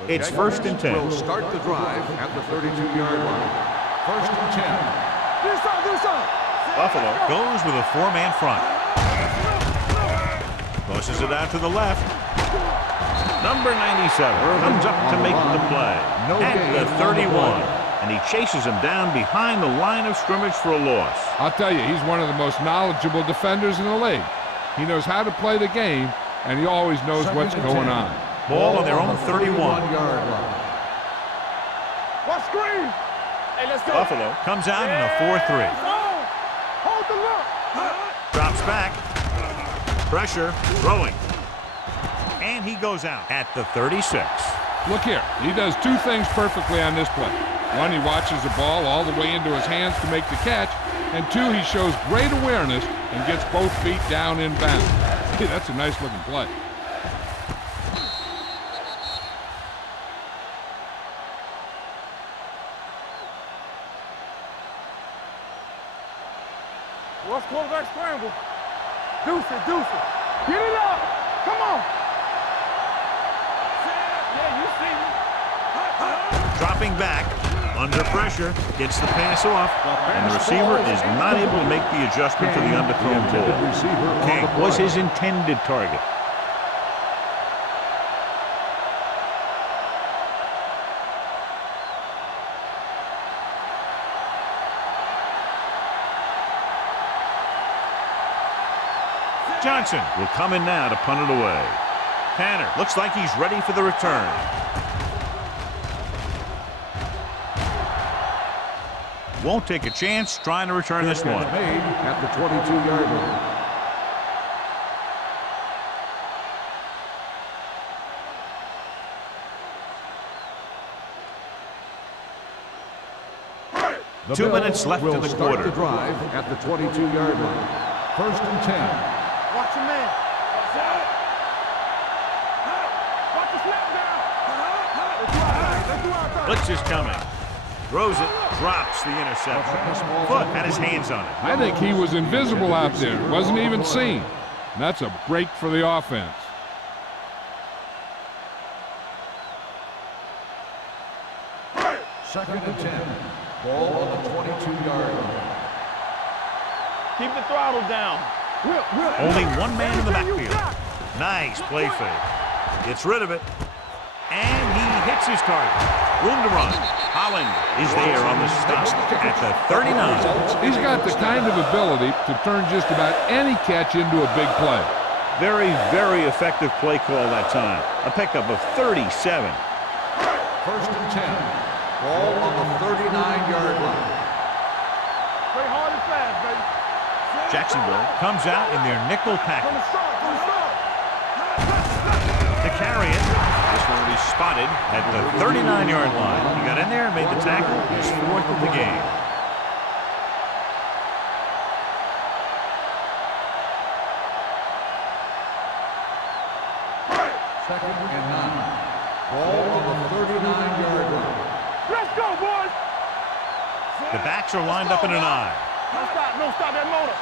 The It's first and 10. Will start the drive at the 32-yard line. First and 10. Do something. Buffalo goes with a 4-man front. Tosses it out to the left. Number 97 comes up to make the play at the 31. And he chases him down behind the line of scrimmage for a loss. I'll tell you, he's one of the most knowledgeable defenders in the league. He knows how to play the game, and he always knows what's going on. Ball on their own 31. 31-yard line. What screen? Hey, let's go. Buffalo comes out in a 4-3. Hold the look. Drops back. Pressure. Throwing. And he goes out at the 36. Look here, he does two things perfectly on this play. One, he watches the ball all the way into his hands to make the catch, and two, he shows great awareness and gets both feet down in bounds. Hey, that's a nice looking play. What's quarterback scramble? Deuce it. Get it up. Come on. Yeah, you see me. Dropping back. Under pressure. Gets the pass off. And the receiver is not able to make the adjustment to the underthrown ball. King was his intended target. Johnson will come in now to punt it away. Tanner looks like he's ready for the return. Won't take a chance trying to return this one. Made at the 22-yard line. The 2 minutes left in the start quarter. the drive at the 22-yard line. First and 10. Watch your man. Watch the snap down. Blitz is coming. Throws it, drops the interception. Foot had his hands on it. I think he was invisible out there, wasn't even seen. And that's a break for the offense. Second and 10. Ball on the 22-yard line. Keep the throttle down. Only one man in the backfield. Nice play fake. Gets rid of it. And he hits his target. Room to run. Holland is there on the stop at the 39. He's got the kind of ability to turn just about any catch into a big play. Very, very effective play call that time. A pickup of 37. First and 10. Ball on the 39-yard line. Play hard and fast, baby. Jacksonville comes out in their nickel From the package start, from the start. to carry it. This one will be spotted at the 39-yard line. He got in there and made the tackle. His 4th of the game. Second and 9. Ball on the 39-yard line. Let's go, boys. The backs are lined up in an I. No stop that motor.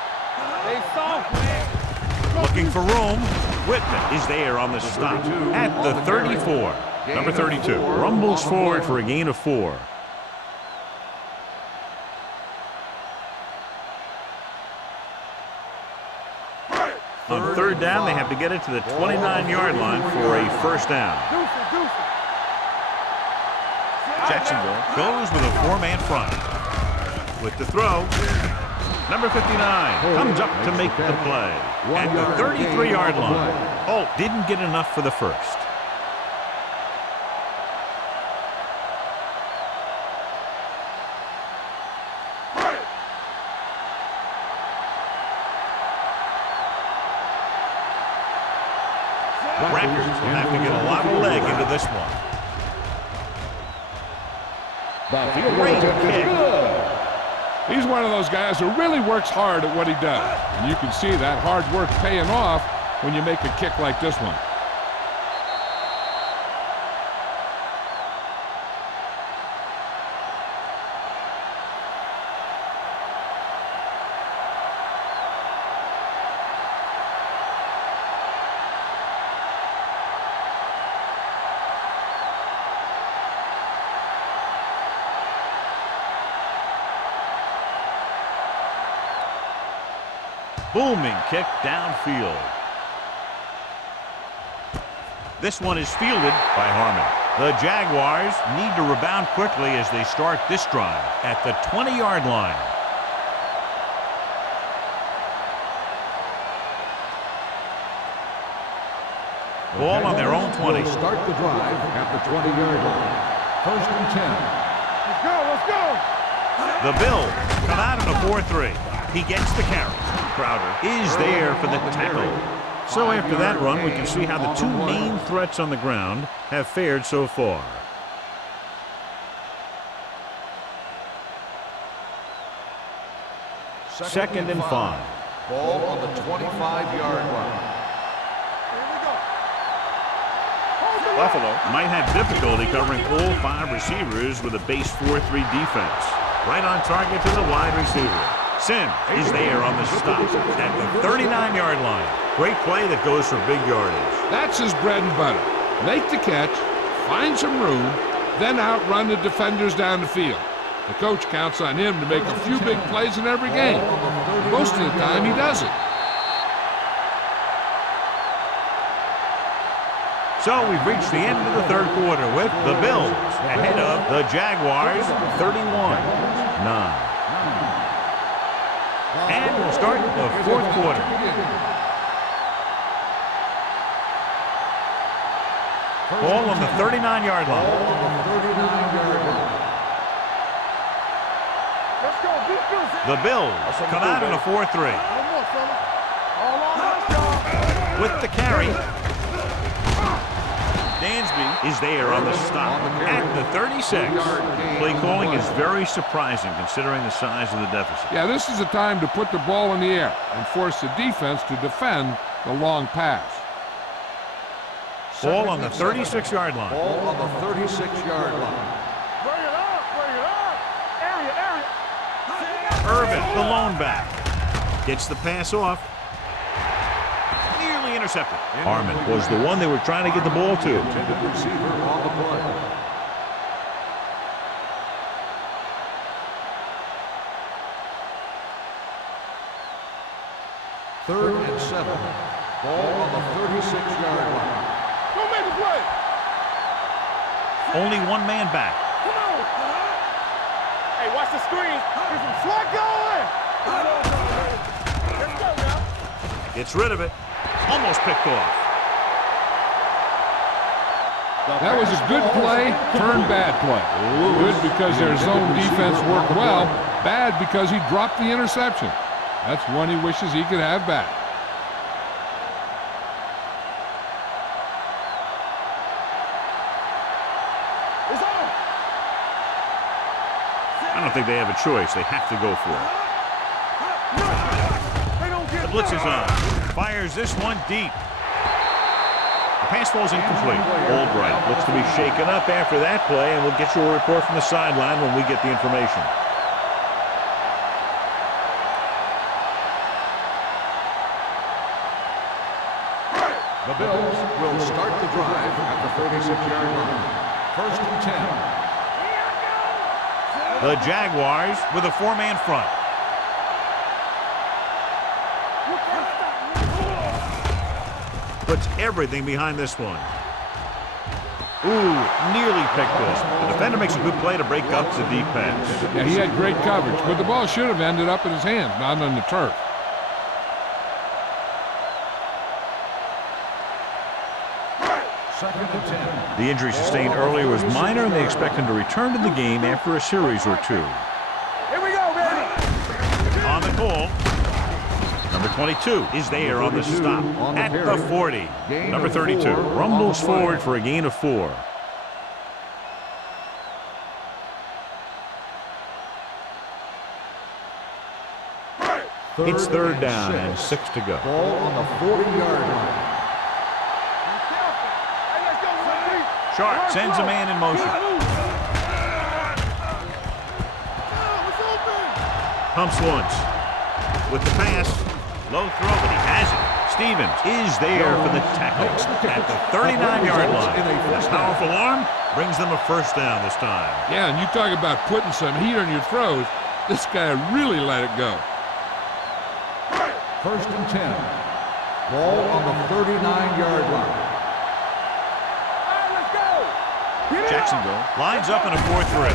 They soft, man. Looking for room. Whitman is there on the stop at the 34. Number 32 rumbles forward for a gain of 4. On third down, they have to get it to the 29-yard line for a first down. Jacksonville goes with a 4-man front. With the throw, number 59 comes up to make the play at the 33-yard line. Holt didn't get enough for the first. Rackers will have to get a lot of leg into this one. The field Great goal attempt is kick. good. He's one of those guys who really works hard at what he does. And you can see that hard work paying off when you make a kick like this one. Booming kick downfield. This one is fielded by Harmon. The Jaguars need to rebound quickly as they start this drive at the 20-yard line. Ball on their own 20. Will start the drive at the 20-yard line. First and 10. Let's go, let's go. The Bills come out in a 4-3. He gets the carry. Crowder is there for the tackle. So after that run, we can see how the two main threats on the ground have fared so far. Second and 5. Ball on the 25-yard line. Buffalo might have difficulty covering all 5 receivers with a base 4-3 defense. Right on target to the wide receiver. Sim is there on the stop at the 39-yard line. Great play that goes for big yardage. That's his bread and butter. Make the catch, find some room, then outrun the defenders down the field. The coach counts on him to make a few big plays in every game. Most of the time, he does it. So we've reached the end of the third quarter with the Bills ahead of the Jaguars 31-9. And we'll start the fourth quarter. Ball on the 39-yard line. Let's go, defense. The Bills come out in a 4-3. All on us, y'all. With the carry, Dansby is there on the stop at the 36. Play calling is very surprising considering the size of the deficit. Yeah, this is a time to put the ball in the air and force the defense to defend the long pass. Ball on the 36-yard line. Ball on the 36-yard line. Bring it up, bring it up. Area. Irvin, the lone back, gets the pass off. Nearly intercepted. Harmon was the one they were trying to get the ball to. Intended receiver on the play. Third and 7. Ball on the 36-yard line. Don't make a play. Only one man back. Come on. Hey, watch the screen. There's some slot going. Let's go now. Gets rid of it. Almost picked off. That was a good play, turned bad play. Good because their zone defense worked well, bad because he dropped the interception. That's one he wishes he could have back. I don't think they have a choice. They have to go for it. The blitz is on. Fires this one deep. The pass falls incomplete. Albright looks to be shaken up after that play, and we'll get you a report from the sideline when we get the information. The Bills will start the drive at the 36-yard line. 1st and 10. The Jaguars with a 4-man front. Puts everything behind this one. Ooh, nearly picked off. The defender makes a good play to break up the deep pass. Yeah, he had great coverage, but the ball should have ended up in his hands, not on the turf. The injury sustained earlier was minor, and they expect him to return to the game after a series or two. Here we go, baby. On the call, number 22 is there on the stop at the 40. Number 32 rumbles forward for a gain of 4. It's 3rd down and 6 to go. Ball on the 40-yard line. Sharp sends a man in motion. Pumps once. With the pass. Low throw, but he has it. Stevens is there for the tackle at the 39-yard line. A powerful arm brings them a 1st down this time. Yeah, and you talk about putting some heat on your throws. This guy really let it go. 1st and 10. Ball on the 39-yard line. Jacksonville lines up in a 4-3.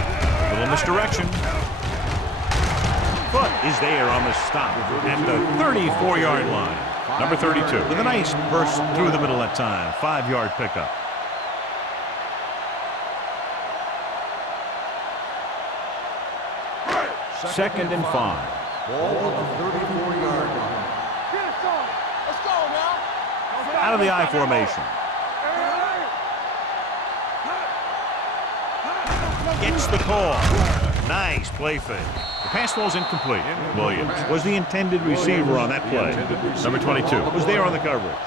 Little misdirection. Foot is there on the stop at the 34-yard line. Number 32 with a nice burst through the middle that time. 5-yard pickup. Second and 5. Ball on the 34-yard line. Let's go now. Out of the I formation. Gets the call. Nice play fake. The pass falls incomplete. Williams was the intended receiver on that play. Number 22 was there on the coverage.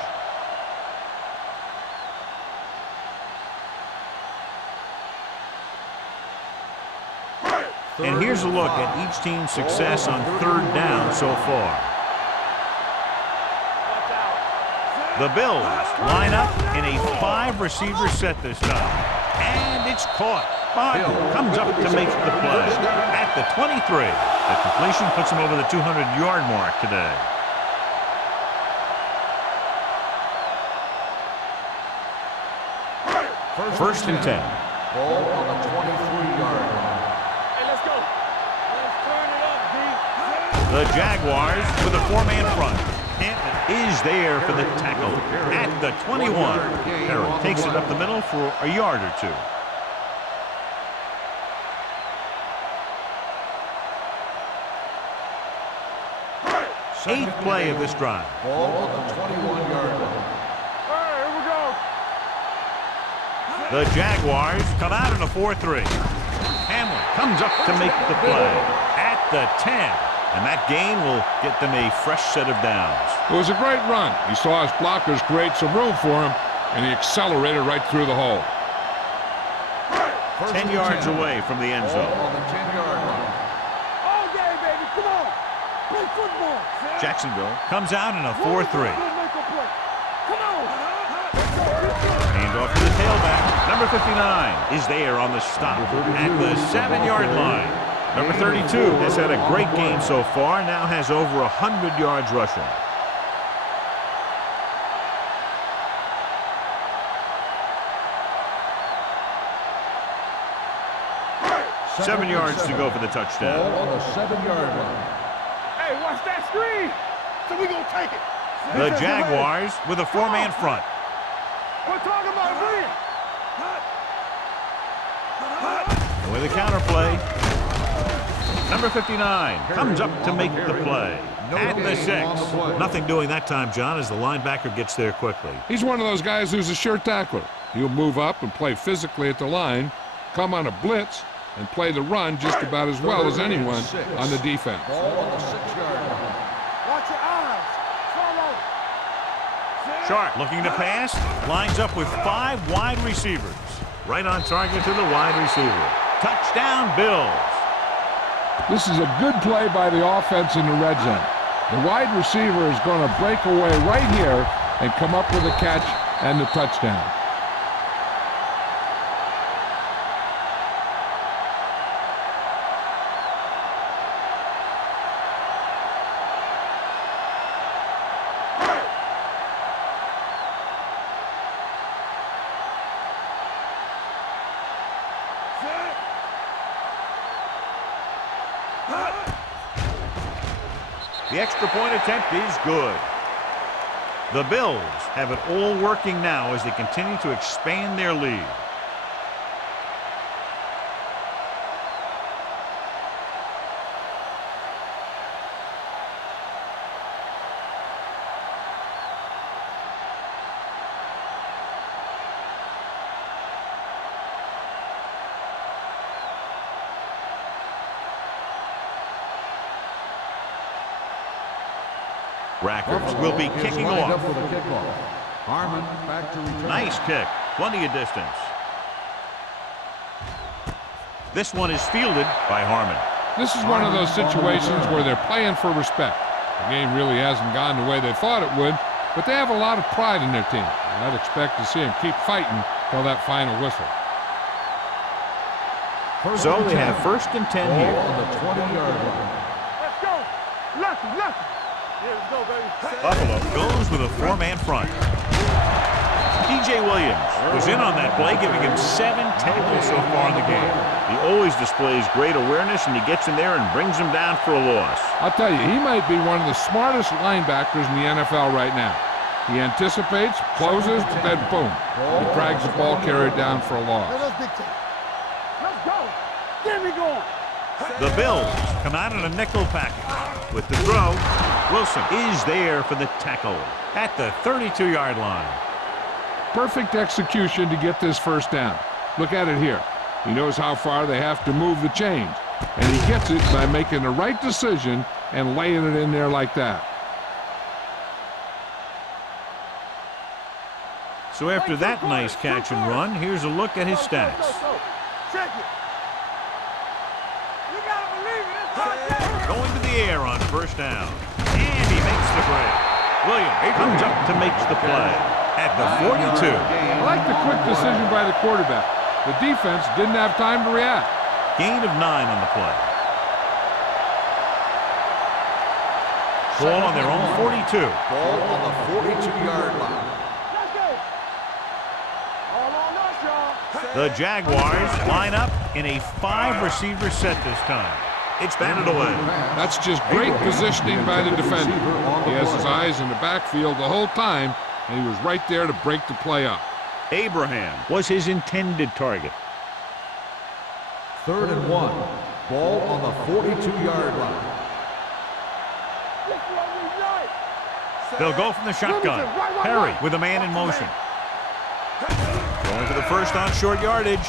And here's a look at each team's success on 3rd down so far. The Bills line up in a 5-receiver set this time. And it's caught. Bud comes up to make the play at the 23. The completion puts him over the 200-yard mark today. First and 10. Ball on the 23-yard line. Hey, let's go. Let's turn it up, D. The Jaguars with a 4-man front. Hampton is there for the tackle at the 21. Herron takes it up the middle for a yard or 2. Eighth play of this drive. Ball on the 21-yard line. All right, here we go. The Jaguars come out in a 4-3. Hamlin comes up to make the play at the 10. And that gain will get them a fresh set of downs. It was a great run. He saw his blockers create some room for him, and he accelerated right through the hole. 10 yards away from the end zone. Ball on the 10-yard line. All day, baby. Come on. Play football. Jacksonville comes out in a 4-3. Come on. Hand off to the tailback. Number 59 is there on the stop at the 7-yard line. Number 32 has had a great game so far, now has over 100 yards rushing. Seven yards to go for the touchdown. Ball on the 7-yard line. Hey, watch that screen. So we gonna take it. The Jaguars with a 4-man front. We're talking about Green. With a counter play. Number 59 comes up to make the play. At the 6. Nothing doing that time, John, as the linebacker gets there quickly. He's one of those guys who's a sure tackler. He'll move up and play physically at the line, come on a blitz, and play the run just about as well as anyone on the defense. Ball on the 6-yard line. Watch your eyes. Follow. Sharp looking to pass. Lines up with 5 wide receivers. Right on target to the wide receiver. Touchdown, Bills. This is a good play by the offense in the red zone. The wide receiver is going to break away right here and come up with a catch and the touchdown. The extra point attempt is good. The Bills have it all working now as they continue to expand their lead. Rackers will be kicking off. For the kickoff. Harmon back to return. Nice kick. Plenty of distance. This one is fielded by Harmon. This is one of those situations where they're playing for respect. The game really hasn't gone the way they thought it would, but they have a lot of pride in their team. And I'd expect to see them keep fighting till that final whistle. So they have 1st and 10 Ball here. on the 20-yard line. Let's go. Lucky. Yeah, let's go, baby. Buffalo goes with a 4-man front. DJ Williams was in on that play, giving him 7 tackles so far in the game. He always displays great awareness, and he gets in there and brings him down for a loss. I'll tell you, he might be one of the smartest linebackers in the NFL right now. He anticipates, closes, then boom, he drags the ball carrier down for a loss. Let us dictate. Let's go. Get me going. The Bills come out in a nickel package. With the throw, Wilson is there for the tackle at the 32-yard line. Perfect execution to get this first down. Look at it here. He knows how far they have to move the chains, and he gets it by making the right decision and laying it in there like that. So after that nice catch and run, here's a look at his stats. Check it. You gotta believe it. It's hard day. Going to the air on 1st down. And he makes the break. Williams comes up to make the play at the 42. I like the quick decision by the quarterback. The defense didn't have time to react. Gain of 9 on the play. Ball on their own 42. Ball on the 42-yard line. Let's go. All on us, y'all. The Jaguars line up in a 5-receiver set this time. It's batted away. That's just great positioning by the defender. He has his eyes in the backfield the whole time, and he was right there to break the play up. Abraham was his intended target. 3rd and 1. Ball on the 42-yard line. This is what we like. They'll go from the shotgun. Perry with a man in motion. Going for the first on short yardage.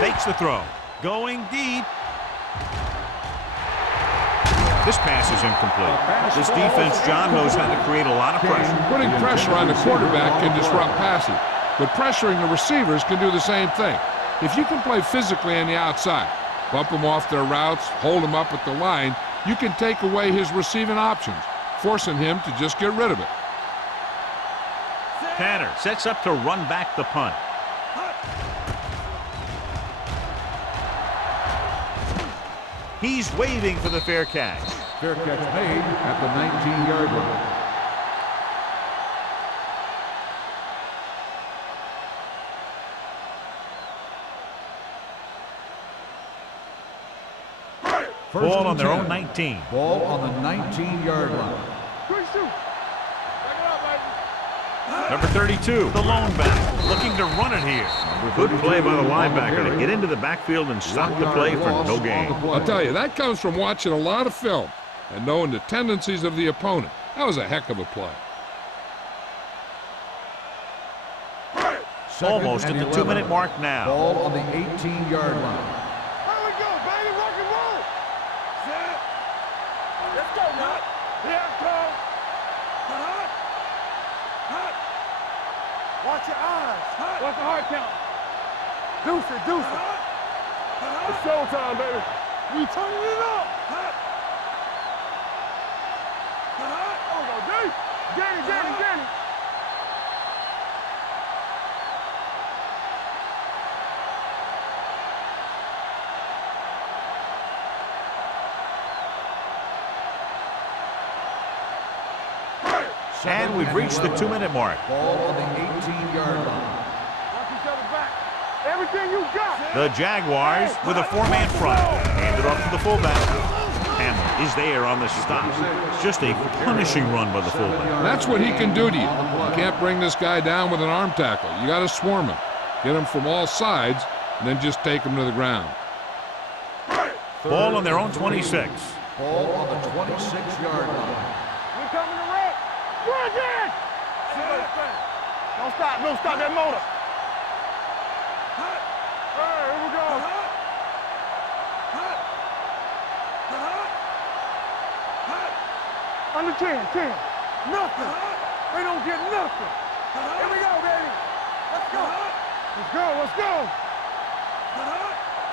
Fakes the throw. Going deep. This pass is incomplete. This defense, John, knows how to create a lot of pressure. Putting pressure on the quarterback can disrupt passing, but pressuring the receivers can do the same thing. If you can play physically on the outside, bump them off their routes, hold them up at the line, you can take away his receiving options, forcing him to just get rid of it. Tanner sets up to run back the punt. He's waving for the fair catch. Fair catch made at the 19-yard line. Ball on their own 19. Ball on the 19-yard line. Quick shoot. Back it up, baby. Number 32, the lone back, looking to run it here. Good play by the linebacker to get into the backfield and stop the play for no gain. I'll tell you, that comes from watching a lot of film and knowing the tendencies of the opponent. That was a heck of a play. Almost at the 2-minute mark now. Ball on the 18-yard line. Here we go, baby. Rock and roll. Set. Let's go, Nut. Here it comes. Watch your eyes. Watch the heart count. Deuce it, deuce it. It's showtime, baby. We turning it up. There we go, Dave. Danny. And we've reached the 2-minute mark. Ball on the 18-yard line. Watch each other back. Everything you got. The Jaguars with a 4-man front. Hand it off to the fullback. Hamlin is there on the stop. Just a punishing run by the fullback. That's what he can do to you. You can't bring this guy down with an arm tackle. You got to swarm him. Get him from all sides, and then just take him to the ground. Ball on their own 26. Ball on the 26-yard line. We coming to wreck. Run again. Don't stop that motor. Hey, here we go. Under 10. Nothing. They don't get nothing. Here we go, baby. Let's go.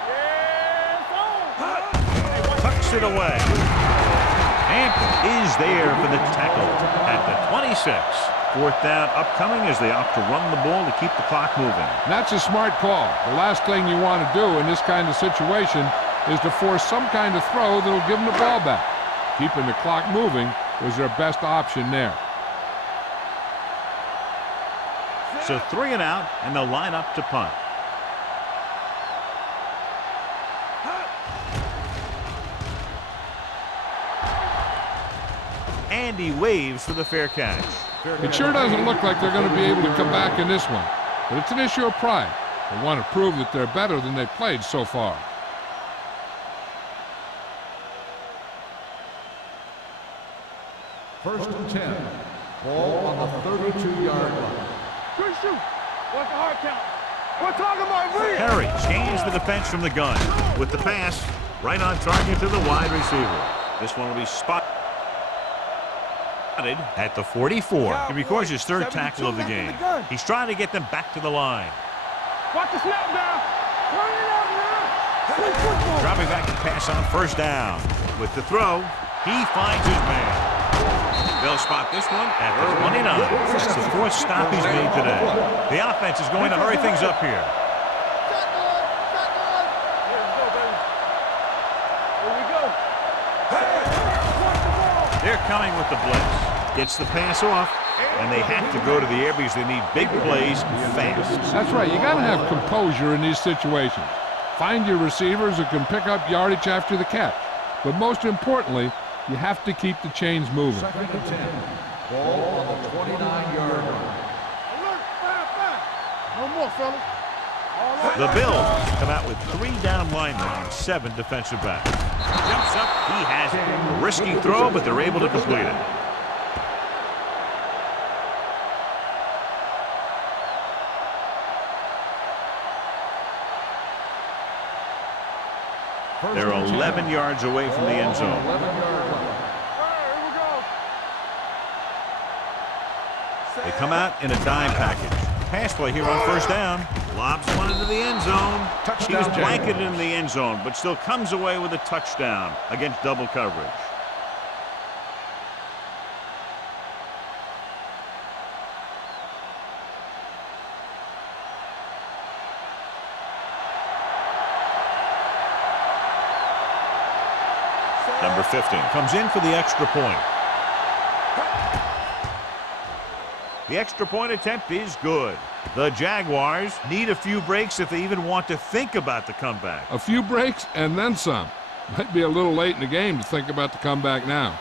Yeah, Tucks it away. Hampton is there for the tackle at the 26. 4th down upcoming as they opt to run the ball to keep the clock moving. That's a smart call. The last thing you want to do in this kind of situation is to force some kind of throw that'll give them the ball back. Keeping the clock moving was their best option there. So 3 and out, and they'll line up to punt. And he waves for the fair catch. It sure doesn't look like they're going to be able to come back in this one, but it's an issue of pride. They want to prove that they're better than they've played so far. First and 10. Ball on the 32-yard line. Good shoot. What's the hard count? We're talking about real. Perry scans the defense from the gun with the pass right on target to the wide receiver. This one will be spotted at the 44. He records his 3rd tackle of the game. He's trying to get them back to the line. Watch the snap down. Turn it up now. Play football. Dropping back to pass on 1st down. With the throw, he finds his man. They'll spot this one at the 29. This is the 4th stop he's made today. The offense is going to hurry things up here. They're coming with the blitz. Gets the pass off, and they have to go to the air because they need big plays fast. That's right. You got to have composure in these situations. Find your receivers who can pick up yardage after the catch. But most importantly, you have to keep the chains moving. 2nd and 10. Ball on the 29-yard line. Alert, fire. No more, fellas. The Bills come out with 3 down linemen and 7 defensive backs. Jumps up, he has it. A risky throw, but they're able to complete it. They're 11 yards away from the end zone. 11-yard line. Here we go. They come out in a dime package. Pass play here on 1st down. Lobs one into the end zone. He was blanketed in the end zone, but still comes away with a touchdown against double coverage. Number 15 comes in for the extra point. The extra point attempt is good. The Jaguars need a few breaks if they even want to think about the comeback. A few breaks and then some. Might be a little late in the game to think about the comeback now.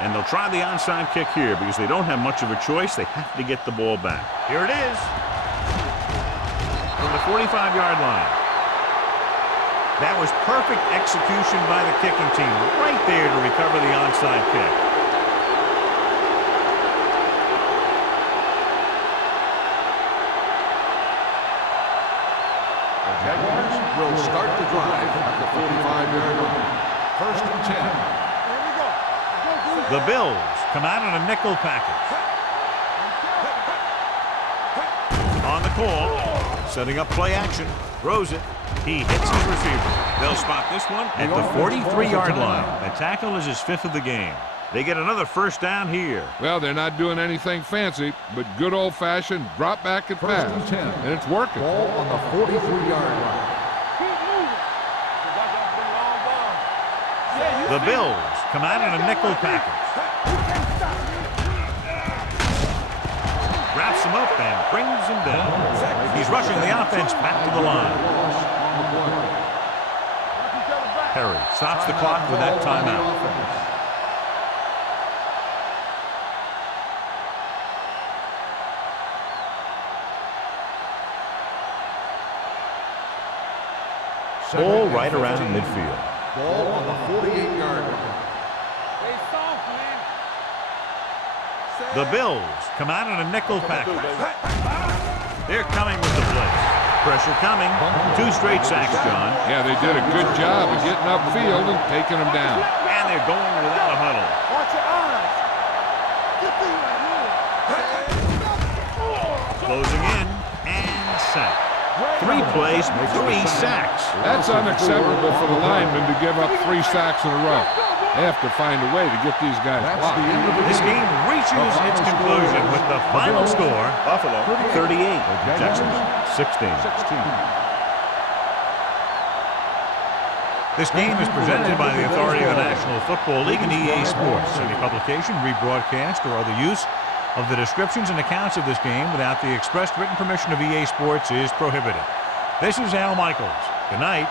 And they'll try the onside kick here because they don't have much of a choice. They have to get the ball back. Here it is. From the 45-yard line. That was perfect execution by the kicking team right there to recover the onside kick. The Jaguars will start the drive at the 45-yard line. First and 10. Here we go. The Bills come out in a nickel package. On the call, setting up play action, throws it. He hits his receiver. They'll spot this one at the 43-yard line. The tackle is his 5th of the game. They get another first down here. Well, they're not doing anything fancy, but good old-fashioned drop back and pass. First and 10. And it's working. Ball on the 43-yard line. Keep moving. That's been long ball. Yeah, The Bills come out in a nickel package. Wraps him up and brings him down. He's rushing the offense back to the line. Perry stops the clock with that timeout. Ball right around midfield. Ball on the 48-yard line. Stay soft, man. The Bills come out in a nickel package. They're coming with the blitz. Pressure coming. 2 straight sacks, John. Yeah, they did a good job of getting upfield and taking them down. And they're going without a huddle. Watch your eyes. Get through right here. Closing in and sack. 3 plays, 3 sacks. That's unacceptable for the linemen to give up 3 sacks in a row. They have to find a way to get these guys That's blocked. the end of the This game reaches its conclusion with the final score, Buffalo 38, Texans 16. This game is presented by the authority of the National Football League and EA Sports. Any publication, rebroadcast, or other use of the descriptions and accounts of this game without the expressed written permission of EA Sports is prohibited. This is Al Michaels. Good night.